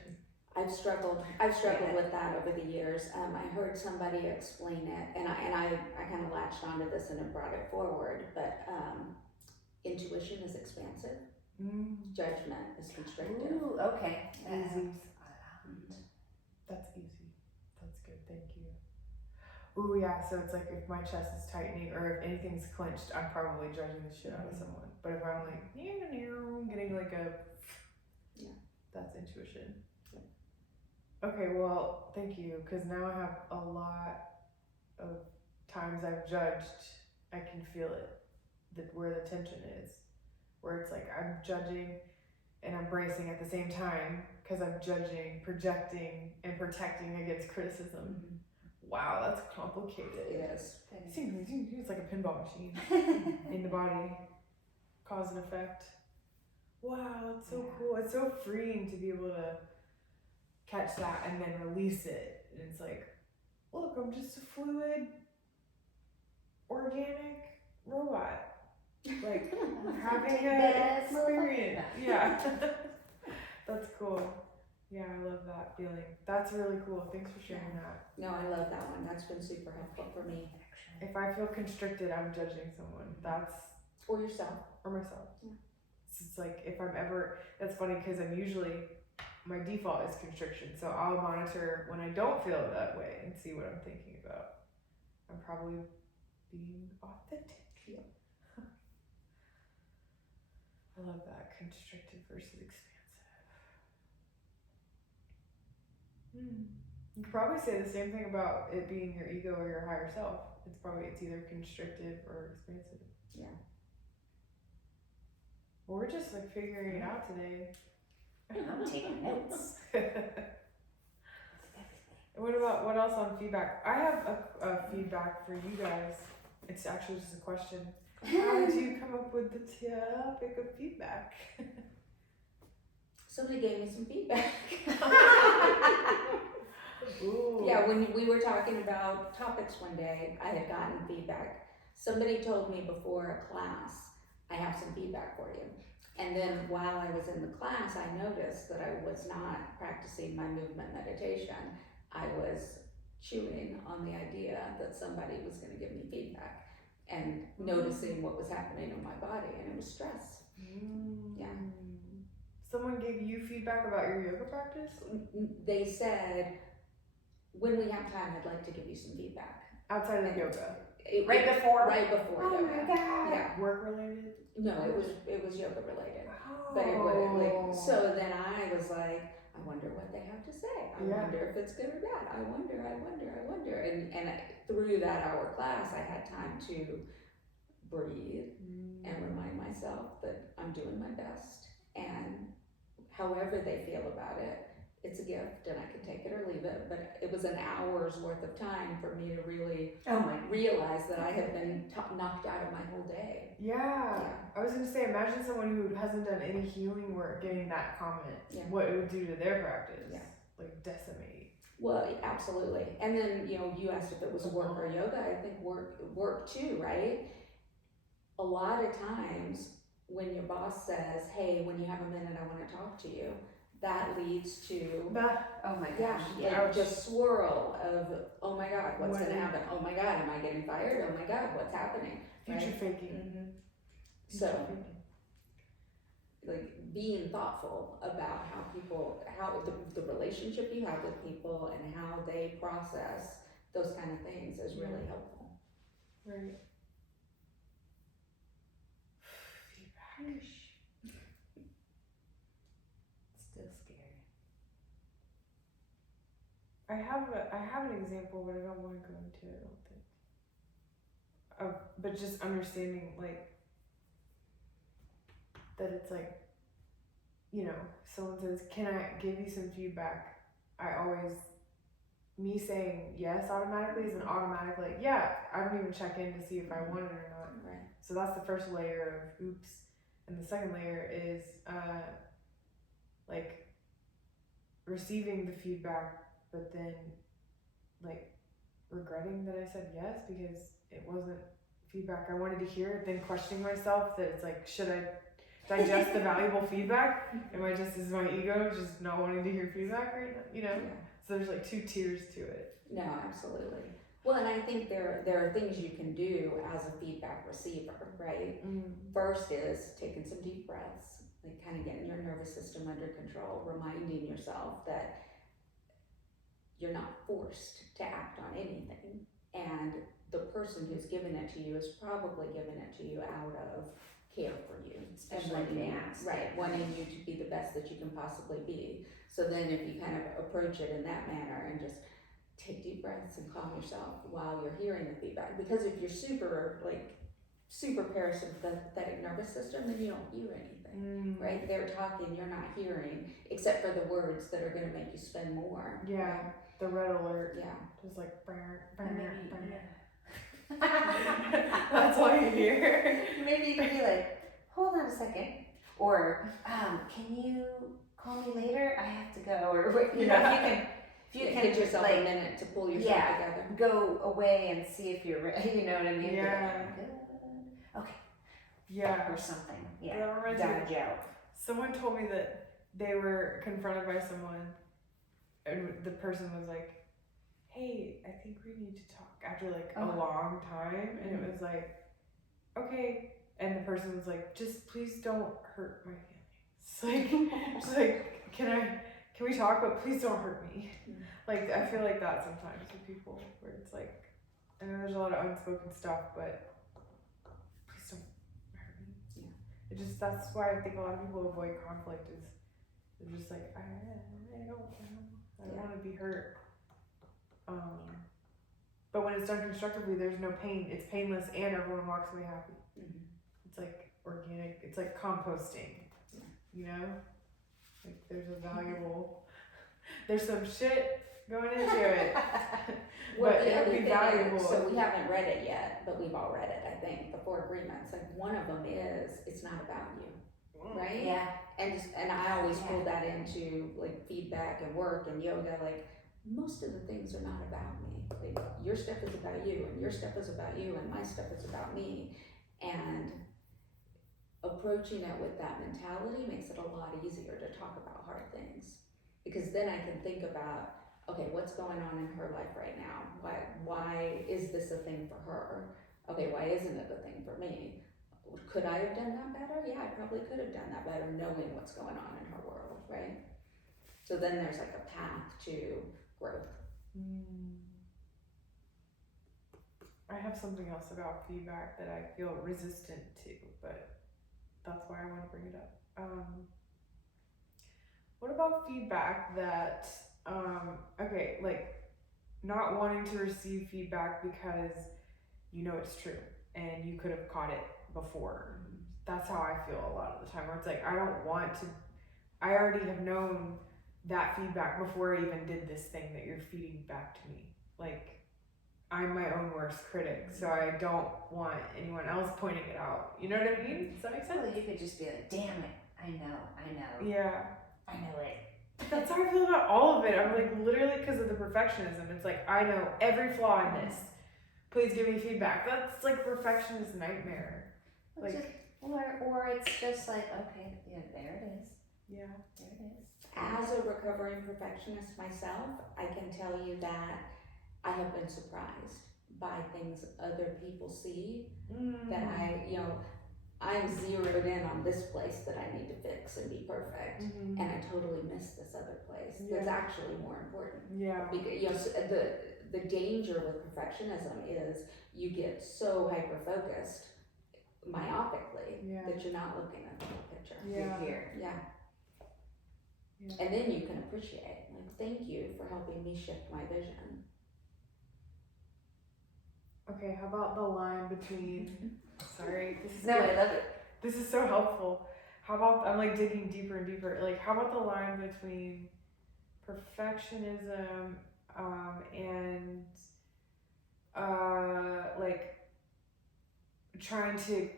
I've struggled with that over the years. I heard somebody explain it, and I kind of latched onto this and brought it forward, but intuition is expansive. Judgment is constrictive. Ooh, okay. Easy. That's easy. That's good. Thank you. Ooh, yeah. So it's like, if my chest is tightening or if anything's clenched, I'm probably judging the shit out of someone. But if I'm like, getting like a, that's intuition. Okay, well, thank you, because now I have a lot of times I've judged, I can feel it, where the tension is, where it's like I'm judging and I'm bracing at the same time, because I'm judging, projecting, and protecting against criticism. Wow, that's complicated. It is. It's like a pinball machine in the body, cause and effect. Wow, it's so cool. It's so freeing to be able to catch that and then release it. And it's like, look, I'm just a fluid, organic robot. Like, having an experience. Yeah. That's cool. Yeah, I love that feeling. That's really cool. Thanks for sharing that. No, I love that one. That's been super helpful for me. If I feel constricted, I'm judging someone. Or yourself. Or myself. So it's like, if I'm ever, that's funny, because I'm usually, my default is constriction. So I'll monitor when I don't feel that way and see what I'm thinking about. I'm probably being authentic. Yeah. I love that, constricted versus expansive. You could probably say the same thing about it being your ego or your higher self. It's either constricted or expansive. Yeah. Well, we're just like figuring it out today. I'm taking notes. What else on feedback? I have a feedback for you guys. It's actually just a question. How did you come up with the topic of feedback? Somebody gave me some feedback. Ooh. Yeah, when we were talking about topics one day, I had gotten feedback. Somebody told me before a class, I have some feedback for you. And then while I was in the class, I noticed that I was not practicing my movement meditation. I was chewing on the idea that somebody was going to give me feedback and noticing what was happening in my body, and it was stress. Yeah. Someone gave you feedback about your yoga practice? They said, when we have time, I'd like to give you some feedback. Outside of yoga? Right before yoga. Oh my god. Yeah. Work related? No, it was yoga related. Oh. But it was like, so then I was like, I wonder what they have to say. I wonder if it's good or bad. I wonder. And through that hour class, I had time to breathe, and remind myself that I'm doing my best, and however they feel about it, it's a gift and I can take it or leave it. But it was an hour's worth of time for me to really realize that I had been knocked out of my whole day. Yeah. I was gonna say, imagine someone who hasn't done any healing work getting that comment. Yeah. What it would do to their practice. Yeah. Like decimate. Well, absolutely. And then, you asked if it was work or yoga. I think work too, right? A lot of times when your boss says, hey, when you have a minute, I want to talk to you, that leads to Oh my gosh. like just swirl of, oh my God, what's going to happen? Oh my God, am I getting fired? Oh my God, what's happening? Future right? faking. So, like being thoughtful about how the relationship you have with people and how they process those kind of things is really helpful. Right. Feedback. Still scary. I have an example, but I don't want to go into it. I don't think. But just understanding like that it's like, someone says, "Can I give you some feedback?" Me saying yes automatically is an automatic like, yeah. I don't even check in to see if I want it or not. Right. So that's the first layer of oops, and the second layer is like receiving the feedback, but then like regretting that I said yes because it wasn't feedback I wanted to hear, then questioning myself that it's like, should I digest the valuable feedback? Is my ego just not wanting to hear feedback right now? Yeah. So there's like two tiers to it. No, absolutely. Well, and I think there are things you can do as a feedback receiver, right? First is taking some deep breaths, like kind of getting your nervous system under control, reminding yourself that you're not forced to act on anything, and the person who's given it to you is probably giving it to you out of care for you, Especially if they ask. Right, wanting you to be the best that you can possibly be. So then if you kind of approach it in that manner and just take deep breaths and calm yourself while you're hearing the feedback, because if you're super parasympathetic nervous system, then you don't hear anything, right? They're talking, you're not hearing, except for the words that are going to make you spend more. Yeah, right? the red alert. Yeah. Just like, Maybe, that's all you hear. Maybe you can be like, hold on a second, or can you call me later? I have to go, or if you can give yourself like, a minute to pull yourself together. Go away and see if you're ready. You know what I mean? Yeah. Good. Okay. Yeah. Or something. That Yeah. reminds me of- Dodge out. Someone told me that they were confronted by someone, and the person was like, "Hey, I think we need to talk," after like a long time, and it was like, "Okay," and the person was like, "Just please don't hurt my feelings." She's like, "Can we talk, but please don't hurt me." Like, I feel like that sometimes with people, where it's like, I know there's a lot of unspoken stuff, but please don't hurt me. Yeah. That's why I think a lot of people avoid conflict, is they're just like, I don't want to be hurt. But when it's done constructively, there's no pain. It's painless, and everyone walks away happy. It's like organic. It's like composting. Like there's a valuable. There's some shit going into it. Well, but the it other would be thing valuable. so we haven't read it yet, but we've all read it, I think, the 4 agreements. Like one of them is, it's not about you, right? Yeah. And I always pull that into like feedback and work and yoga. Like most of the things are not about me. Like your stuff is about you, and your stuff is about you, and my stuff is about me. And approaching it with that mentality makes it a lot easier to talk about hard things, because then I can think about, okay, what's going on in her life right now? Why is this a thing for her? Okay, why isn't it a thing for me? Could I have done that better? Yeah, I probably could have done that better, knowing what's going on in her world, right? So then there's like a path to growth. I have something else about feedback that I feel resistant to, but that's why I want to bring it up. What about feedback that, like not wanting to receive feedback because it's true. and you could have caught it before. That's how I feel a lot of the time, where it's like I already have known that feedback before I even did this thing that you're feeding back to me. Like, I'm my own worst critic, so I don't want anyone else pointing it out. You know what I mean? Does that make sense? Well, you could just be like, damn it, I know. Yeah. I know it. That's how I feel about all of it. I'm like, literally, because of the perfectionism. It's like, I know every flaw in this. Please give me feedback. That's like perfectionist nightmare. Or it's just like, okay, yeah, there it is. Yeah. There it is. As a recovering perfectionist myself, I can tell you that I have been surprised by things other people see that I'm zeroed in on this place that I need to fix and be perfect, and I totally missed this other place that's actually more important. Yeah. Because the danger with perfectionism is you get so hyper focused myopically that you're not looking at the whole picture. Yeah. You're here. Yeah. And then you can appreciate, like, thank you for helping me shift my vision. Okay, how about the line between, sorry, this is No, good. I love it. This is so helpful. How about, I'm like digging deeper and deeper. Like, how about the line between perfectionism and like trying to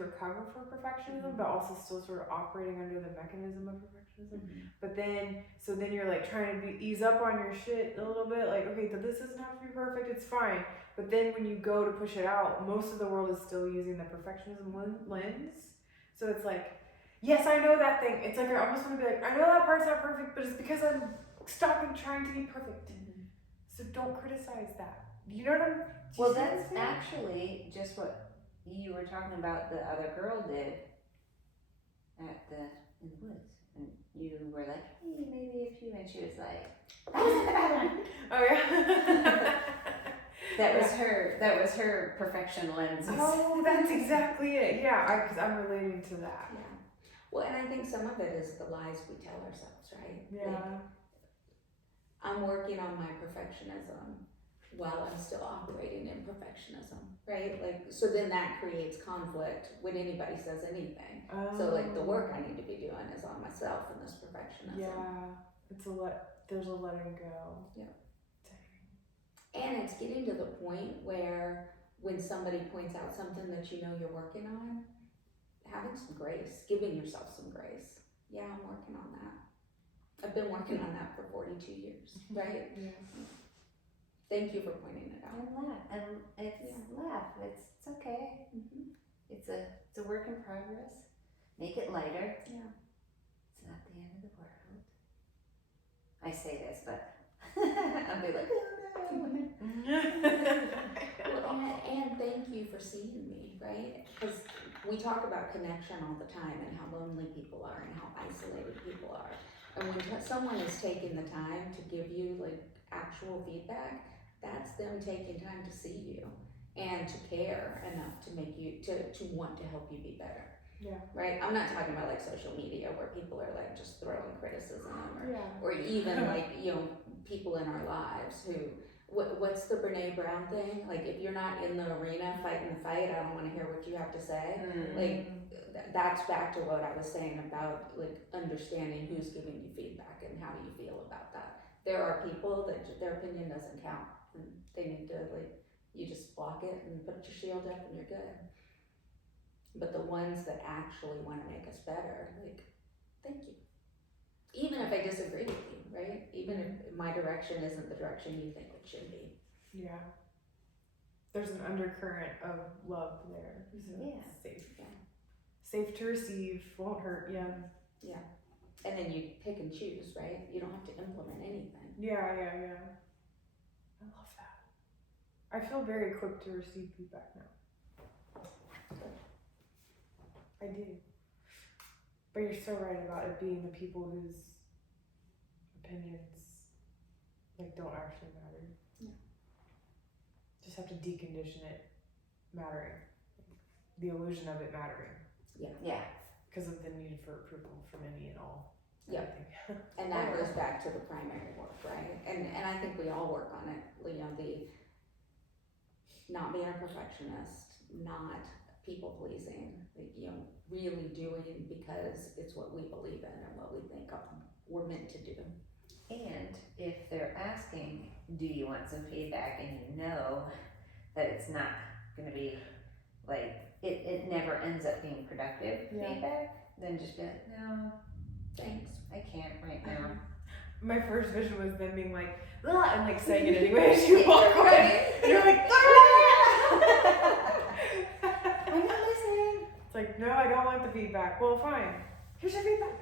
recover from perfectionism, but also still sort of operating under the mechanism of perfectionism. But then you're like trying to ease up on your shit a little bit, like, okay, this doesn't have to be perfect, it's fine. But then when you go to push it out, most of the world is still using the perfectionism lens. So it's like, yes, I know that thing. It's like I almost want to be like, I know that part's not perfect, but it's because I'm stopping trying to be perfect. So don't criticize that. You know what I'm? Well, that's actually just what you were talking about. The other girl did in the woods, and you were like, hey, maybe a few, and she was like, that was the bad one. Oh yeah. That was her perfection lens. Oh, that's exactly it. Yeah, because I'm relating to that. Yeah. Well, and I think some of it is the lies we tell ourselves, right? Yeah. Like, I'm working on my perfectionism while I'm still operating in perfectionism, right? Like, so then that creates conflict when anybody says anything. So like the work I need to be doing is on myself and this perfectionism. Yeah, there's a letting go. Yeah. And it's getting to the point where when somebody points out something that you know you're working on, having some grace, giving yourself some grace. Yeah, I'm working on that. I've been working on that for 42 years, right? Yeah. Thank you for pointing it out. And laugh. It's okay. It's a work in progress. Make it lighter. Yeah. It's not the end of the world. I say this, but I'll be like, and thank you for seeing me, right? Because we talk about connection all the time and how lonely people are and how isolated people are. And when someone is taking the time to give you like actual feedback, that's them taking time to see you and to care enough to make you to want to help you be better. Yeah. Right? I'm not talking about like social media where people are like just throwing criticism or even like, you know, people in our lives who, what's the Brene Brown thing? Like, if you're not in the arena fighting the fight, I don't want to hear what you have to say. Like, that's back to what I was saying about like understanding who's giving you feedback and how you feel about that. There are people that their opinion doesn't count and they need to like, you just block it and put your shield up and you're good. But the ones that actually want to make us better, like, thank you. Even if I disagree with you, right? Even if my direction isn't the direction you think it should be. Yeah. There's an undercurrent of love there. So it's safe. Yeah. Safe to receive, won't hurt. Yeah. Yeah. And then you pick and choose, right? You don't have to implement anything. Yeah. I love that. I feel very equipped to receive feedback now. I do. But you're so right about it being the people whose opinions like don't actually matter. Yeah. Just have to decondition it mattering. The illusion of it mattering. Yeah. Because of the need for approval from any and all. Yeah. And that goes back to the primary work, right? And I think we all work on it. You know, not being a perfectionist, not people pleasing, really doing because it's what we believe in and what we think we're meant to do. And if they're asking, do you want some feedback, and you know that it's not going to be like, it never ends up being productive feedback, then just be like, no, thanks, I can't right now. My first vision was them being like, "Ugh," and like saying it anyway as you walk away. And you're like, I'm not listening. It's like, no, I don't want the feedback. Well, fine. Here's your feedback.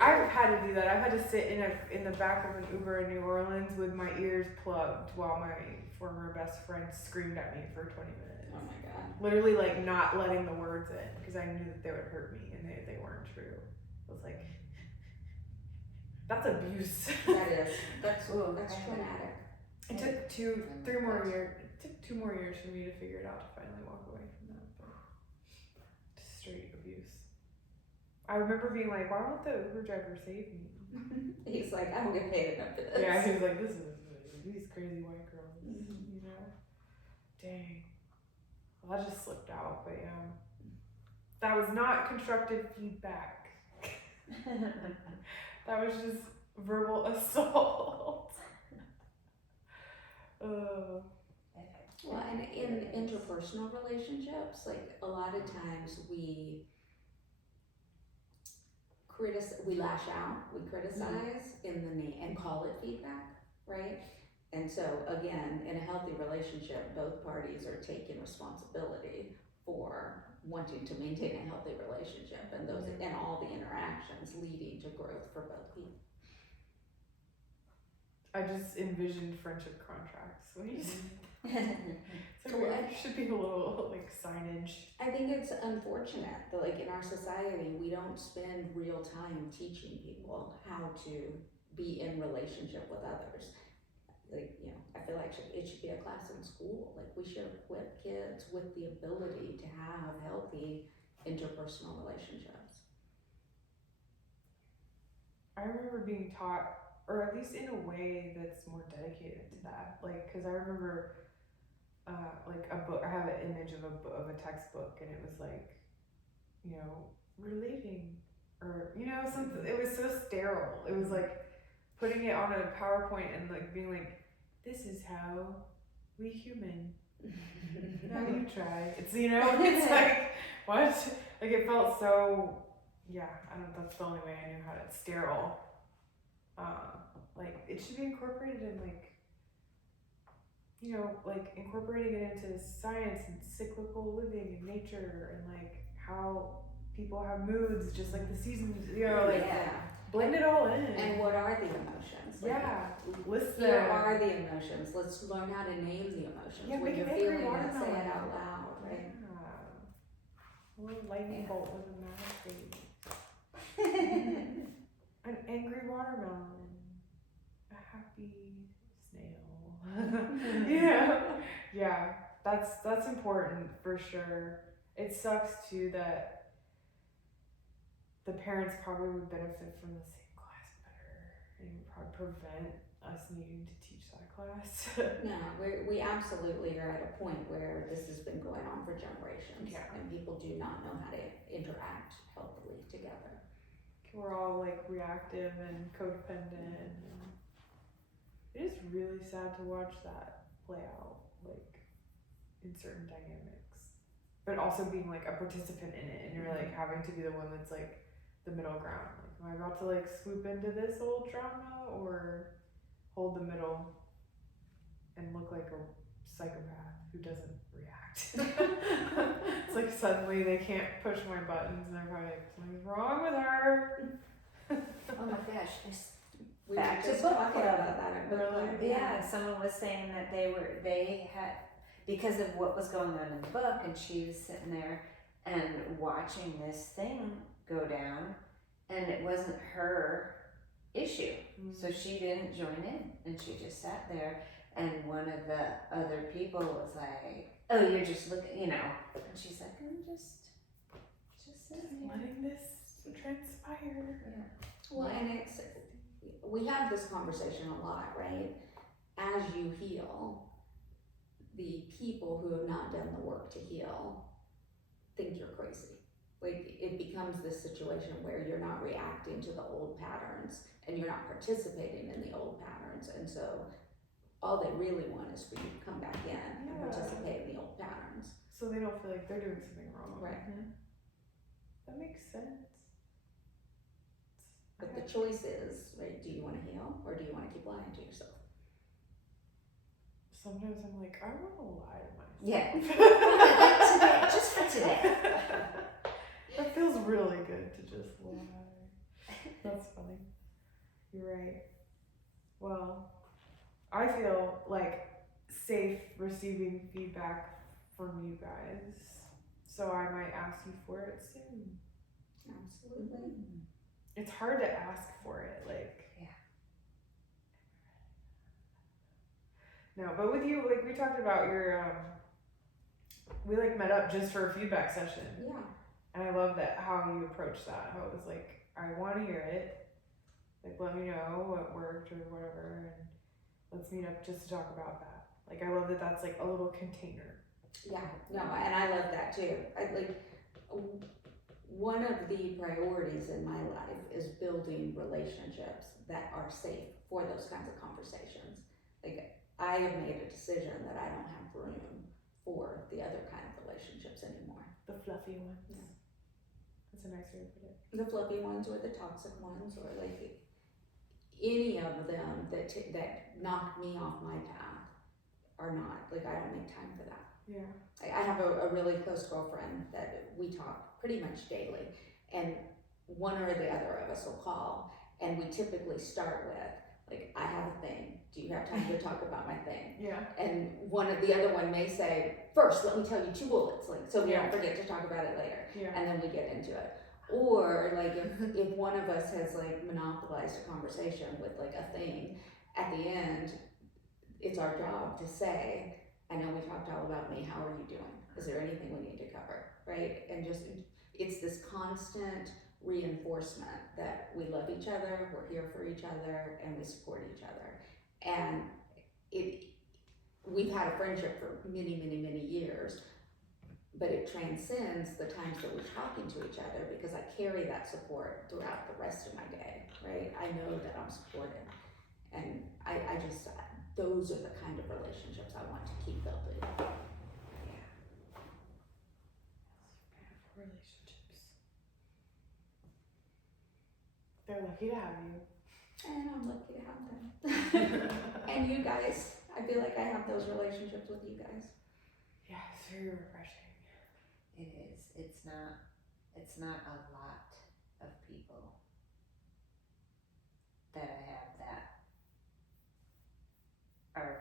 I've had to do that. I've had to sit in the back of an Uber in New Orleans with my ears plugged while my former best friend screamed at me for 20 minutes. oh my god. Literally, like, not letting the words in because I knew that they would hurt me and they weren't true. It was like, that's abuse. That's traumatic. It took 2 more years. It took 2 more years for me to figure it out to finally walk away from that. But just straight abuse. I remember being like, why won't the Uber driver save me? He's like, I don't get paid enough for this. Yeah, he was like, this is these crazy white girls, you know? Dang. Well, that just slipped out, but yeah. That was not constructive feedback. That was just verbal assault. Well, and in interpersonal relationships, like a lot of times we lash out, we criticize in the name and call it feedback, right? And so again, in a healthy relationship, both parties are taking responsibility for wanting to maintain a healthy relationship, and those and all the interactions leading to growth for both people. I just envisioned friendship contracts. What do you say? So Well, there should be a little like signage. I think it's unfortunate that like in our society, we don't spend real time teaching people how to be in relationship with others. Like, I feel like it should be a class in school. Like we should equip kids with the ability to have healthy interpersonal relationships. I remember being taught, or at least in a way that's more dedicated to that. Like, cause I remember, like a book. I have an image of a textbook, and it was like, relating, or something. It was so sterile. It was like putting it on a PowerPoint and like being like, this is how we human. Now you try. It's it's like what? Like it felt so. Yeah, I don't know. That's the only way I knew how to. It's sterile. Like it should be incorporated in like incorporating it into science and cyclical living and nature and like how people have moods, just like the seasons. Blend it all in. And what are the emotions? Listen. Here are the emotions. Let's learn how to name the emotions. Yeah, when make you're it feeling every it, say it out loud, right? Yeah. A little lightning bolt with a mad face. An angry watermelon. A happy snail. Yeah. That's important for sure. It sucks too that the parents probably would benefit from the same class better and would probably prevent us needing to teach that class. No, we absolutely are at a point where this has been going on for generations, and people do not know how to interact healthily together. We're all like reactive and codependent. And it is really sad to watch that play out, like in certain dynamics, but also being like a participant in it, and you're like having to be the one that's like the middle ground. Like, am I about to like swoop into this old drama or hold the middle and look like a psychopath who doesn't react? It's like suddenly they can't push my buttons and they're probably like, something's wrong with her. Oh my gosh, We back were to just book talking club. about that at book club. Yeah, someone was saying that they had, because of what was going on in the book, and she was sitting there and watching this thing go down, and it wasn't her issue. So she didn't join in, and she just sat there, and one of the other people was like, oh, you're just looking, and she's like, I'm just sitting here. Letting this transpire. Yeah. Well, and we have this conversation a lot, right? As you heal, the people who have not done the work to heal think you're crazy. Like, it becomes this situation where you're not reacting to the old patterns and you're not participating in the old patterns, and so all they really want is for you to come back in and participate in the old patterns. So they don't feel like they're doing something wrong. Right. That makes sense. But the choice is, right, do you want to heal or do you want to keep lying to yourself? Sometimes I'm like, I want to lie to myself. Yeah. Today, just for today. That feels really good to just lie. That's funny. You're right. Well, I feel like safe receiving feedback from you guys, so I might ask you for it soon. Absolutely. It's hard to ask for it, like. Yeah. No, but with you, like we talked about your, we like met up just for a feedback session. Yeah. And I love that how you approached that. How it was like, I want to hear it. Like, let me know what worked or whatever, and let's meet up just to talk about that. Like, I love that that's like a little container. Yeah, no, and I love that too. One of the priorities in my life is building relationships that are safe for those kinds of conversations. Like, I have made a decision that I don't have room for the other kind of relationships anymore. The fluffy ones. Yeah. That's a nice way to put it. The fluffy ones or the toxic ones, or like any of them that knock me off my path are not, like, I don't make time for that. Yeah. I have a really close girlfriend that we talk pretty much daily, and one or the other of us will call, and we typically start with, like, I have a thing. Do you have time to talk about my thing? Yeah. And the other one may say, first, let me tell you 2 bullets, like, so we don't forget to talk about it later. Yeah. And then we get into it. Or like if one of us has like monopolized a conversation with like a thing, at the end, it's our job to say, I know we talked all about me, how are you doing? Is there anything we need to cover, right? And just, it's this constant reinforcement that we love each other, we're here for each other, and we support each other. And we've had a friendship for many, many, many years, but it transcends the times that we're talking to each other, because I carry that support throughout the rest of my day, right? I know that I'm supported, and I just, those are the kind of relationships I want to keep building. Yeah. Relationships. They're lucky to have you. And I'm lucky to have them. And you guys, I feel like I have those relationships with you guys. Yeah, it's very refreshing. It is. It's not a lot of people that I have that are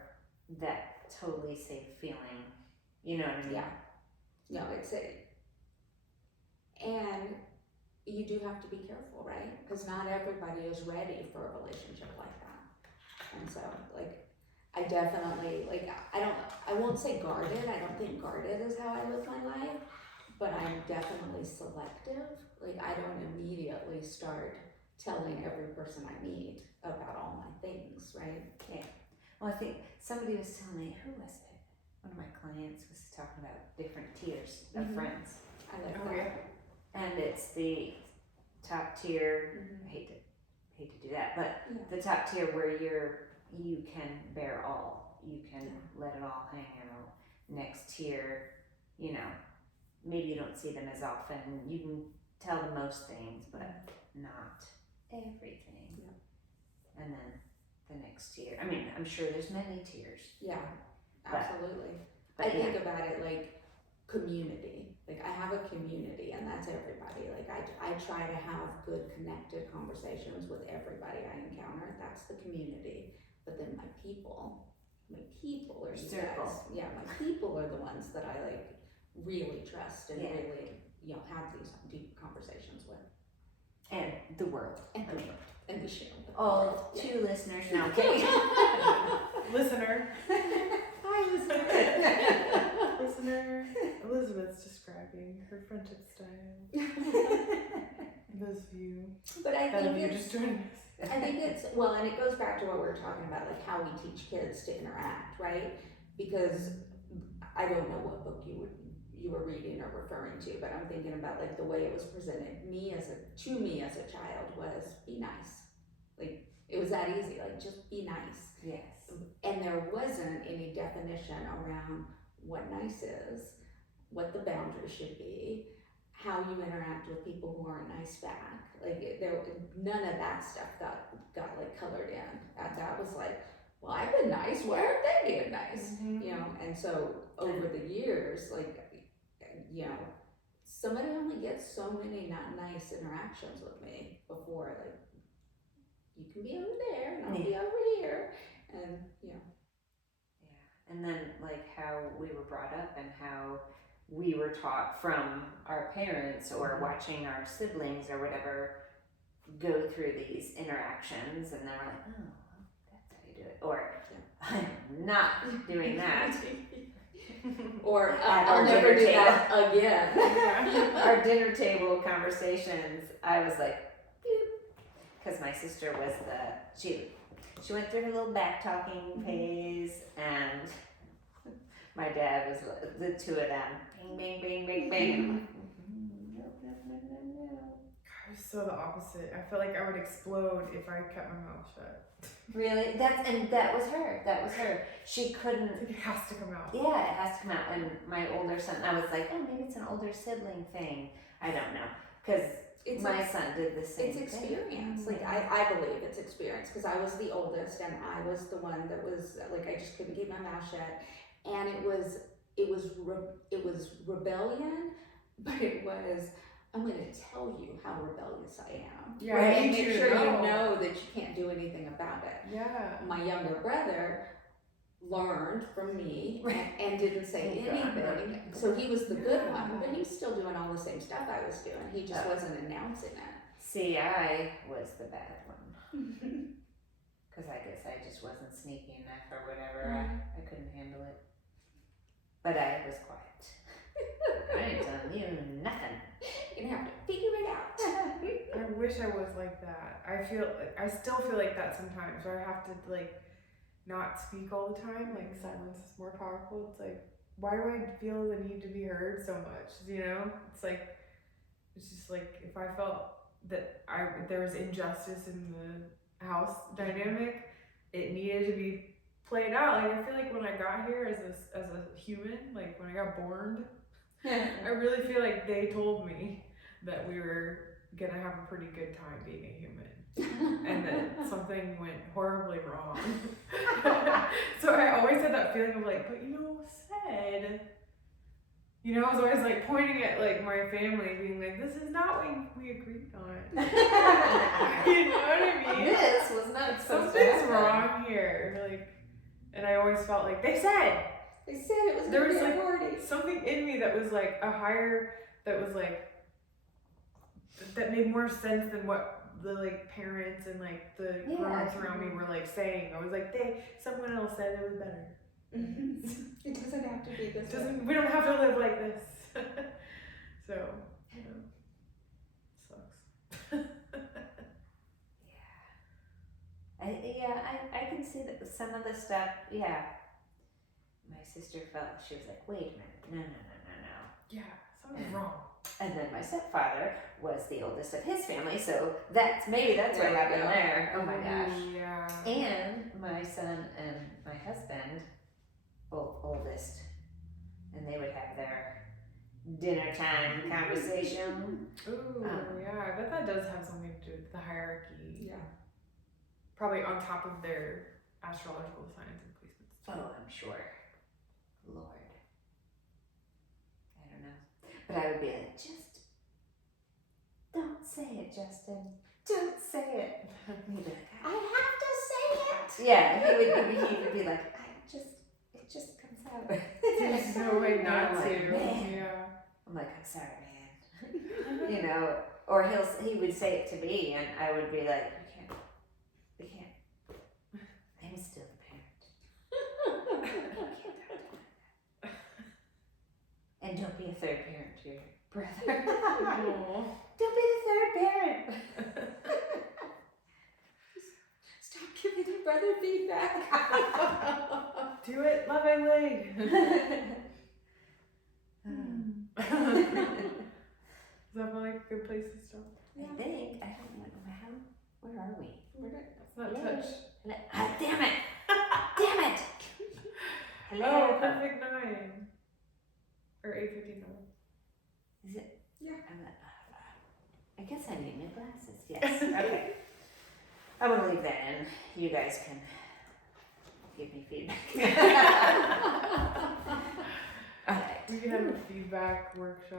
that totally safe feeling. You know what I mean? Yeah. No, it's and you do have to be careful, right? Because not everybody is ready for a relationship like that. And so, like, I definitely, like, I won't say guarded. I don't think guarded is how I live my life, but I'm definitely selective. Like, I don't immediately start telling every person I meet about all my things, right? Yeah. Well, I think somebody was telling me, who was it? One of my clients was talking about different tiers of friends. I like Oh, that. yeah. And it's the top tier, Mhm. I hate to do that, but Yeah. the top tier where you can bear all. You can let it all hang out. Next tier, you know, maybe you don't see them as often. You can tell them most things, but not everything. Yeah. And then the next tier. I mean, I'm sure there's many tiers. Yeah, absolutely. But I think about it like community. Like, I have a community, and that's everybody. Like, I try to have good connected conversations with everybody I encounter. That's the community. But then my people are you Circle. guys. Yeah, my people are the ones that I like really trust and really, you know, have these deep conversations with. And the world. And I mean, and we share with the all world. 2 listeners now. Okay. Listener. Hi, listener. Listener. Elizabeth's describing her friendship style. Those of you But I that think of you it's just joining us. I think it's, well, and it goes back to what we were talking about, like how we teach kids to interact, right? Because I don't know what book you were reading or referring to, but I'm thinking about like the way it was presented to me as a child was be nice. Like it was that easy, like just be nice. Yes. And there wasn't any definition around what nice is, what the boundaries should be, how you interact with people who aren't nice back. Like none of that stuff got like colored in. That was like, well, I've been nice. Why aren't they being nice? You know. And so over the years, like, you know, somebody only gets so many not nice interactions with me before, like, you can be over there and I'll be over here, and you know. Yeah, and then like how we were brought up and how we were taught from our parents or watching our siblings or whatever go through these interactions, and then we're like, oh, that's how you do it, or I'm not doing that. Or I'll never do that again. Our dinner table conversations, I was like, because my sister was she went through her little back talking phase, and my dad was the two of them, bing, bing, bing, bing, bing. I was so the opposite. I felt like I would explode if I kept my mouth shut. Really? That was her. She couldn't. It has to come out. Yeah, it has to come out. And my older son, I was like, oh, maybe it's an older sibling thing. I don't know, because my son did the same. It's experience. Like I believe it's experience, because I was the oldest and I was the one that was like, I just couldn't keep my mouth shut, and it was rebellion, but it was, I'm going to tell you how rebellious I am. Yeah, right? I And need make you to sure you know. know that you can't do anything about it. Yeah. My younger brother learned from me and didn't say anything. So he was the good one, but he was still doing all the same stuff I was doing. He just wasn't announcing it. See, I was the bad one. Because I guess I just wasn't sneaky enough or whatever. I couldn't handle it. But I was quiet. I ain't telling you nothing. You're gonna have to figure it out. I wish I was like that. I still feel like that sometimes, where I have to like not speak all the time. Like silence is more powerful. It's like, why do I feel the need to be heard so much? You know, it's just like if I felt that there was injustice in the house dynamic, it needed to be played out. Like I feel like when I got here as a human, like when I got born, I really feel like they told me that we were gonna have a pretty good time being a human, and that something went horribly wrong. So I always had that feeling of like, but you said, you know, I was always like pointing at like my family, being like, this is not what we agreed on. You know what I mean? This was not supposed to Something's happen. wrong here. Like, and I always felt like they said it was there gonna was be a like party. something in me that was like a higher, that was like that made more sense than what the like parents and like the grown-ups around me were like saying. I was like, someone else said it was better. It doesn't have to be this way. We don't have to live like this. So, you know, sucks. I can see that some of the stuff, my sister felt, she was like, wait a minute, no. Yeah, something's wrong. And then my stepfather was the oldest of his family, so that's what happened there. Oh my gosh. Yeah. And my son and my husband, both oldest, and they would have their dinner time conversation. Ooh, yeah, I bet that does have something to do with the hierarchy. Yeah. Probably on top of their astrological signs and placements. Oh, I'm sure. Lord. I don't know. But I would be like, just don't say it, Justin. Don't say it. And he'd be like, I have to say it. yeah, he would be like, it just comes out. There's no way not I'm to. like, man. Yeah. I'm like, I'm sorry, man. You know, or he would say it to me, and I would be like, we can't. I'm still the parent. And don't be a third parent to your brother. Aw. Don't be the third parent. Stop giving your brother feedback. Do it lovingly. are we? It's not Hello. touch. Damn it! Damn it! Hello. Oh, perfect 9. Or 8:59. Is it? Yeah. I guess I need new glasses. Yes. Okay. I'm gonna leave that in. You guys can give me feedback. Okay. We can have a feedback workshop.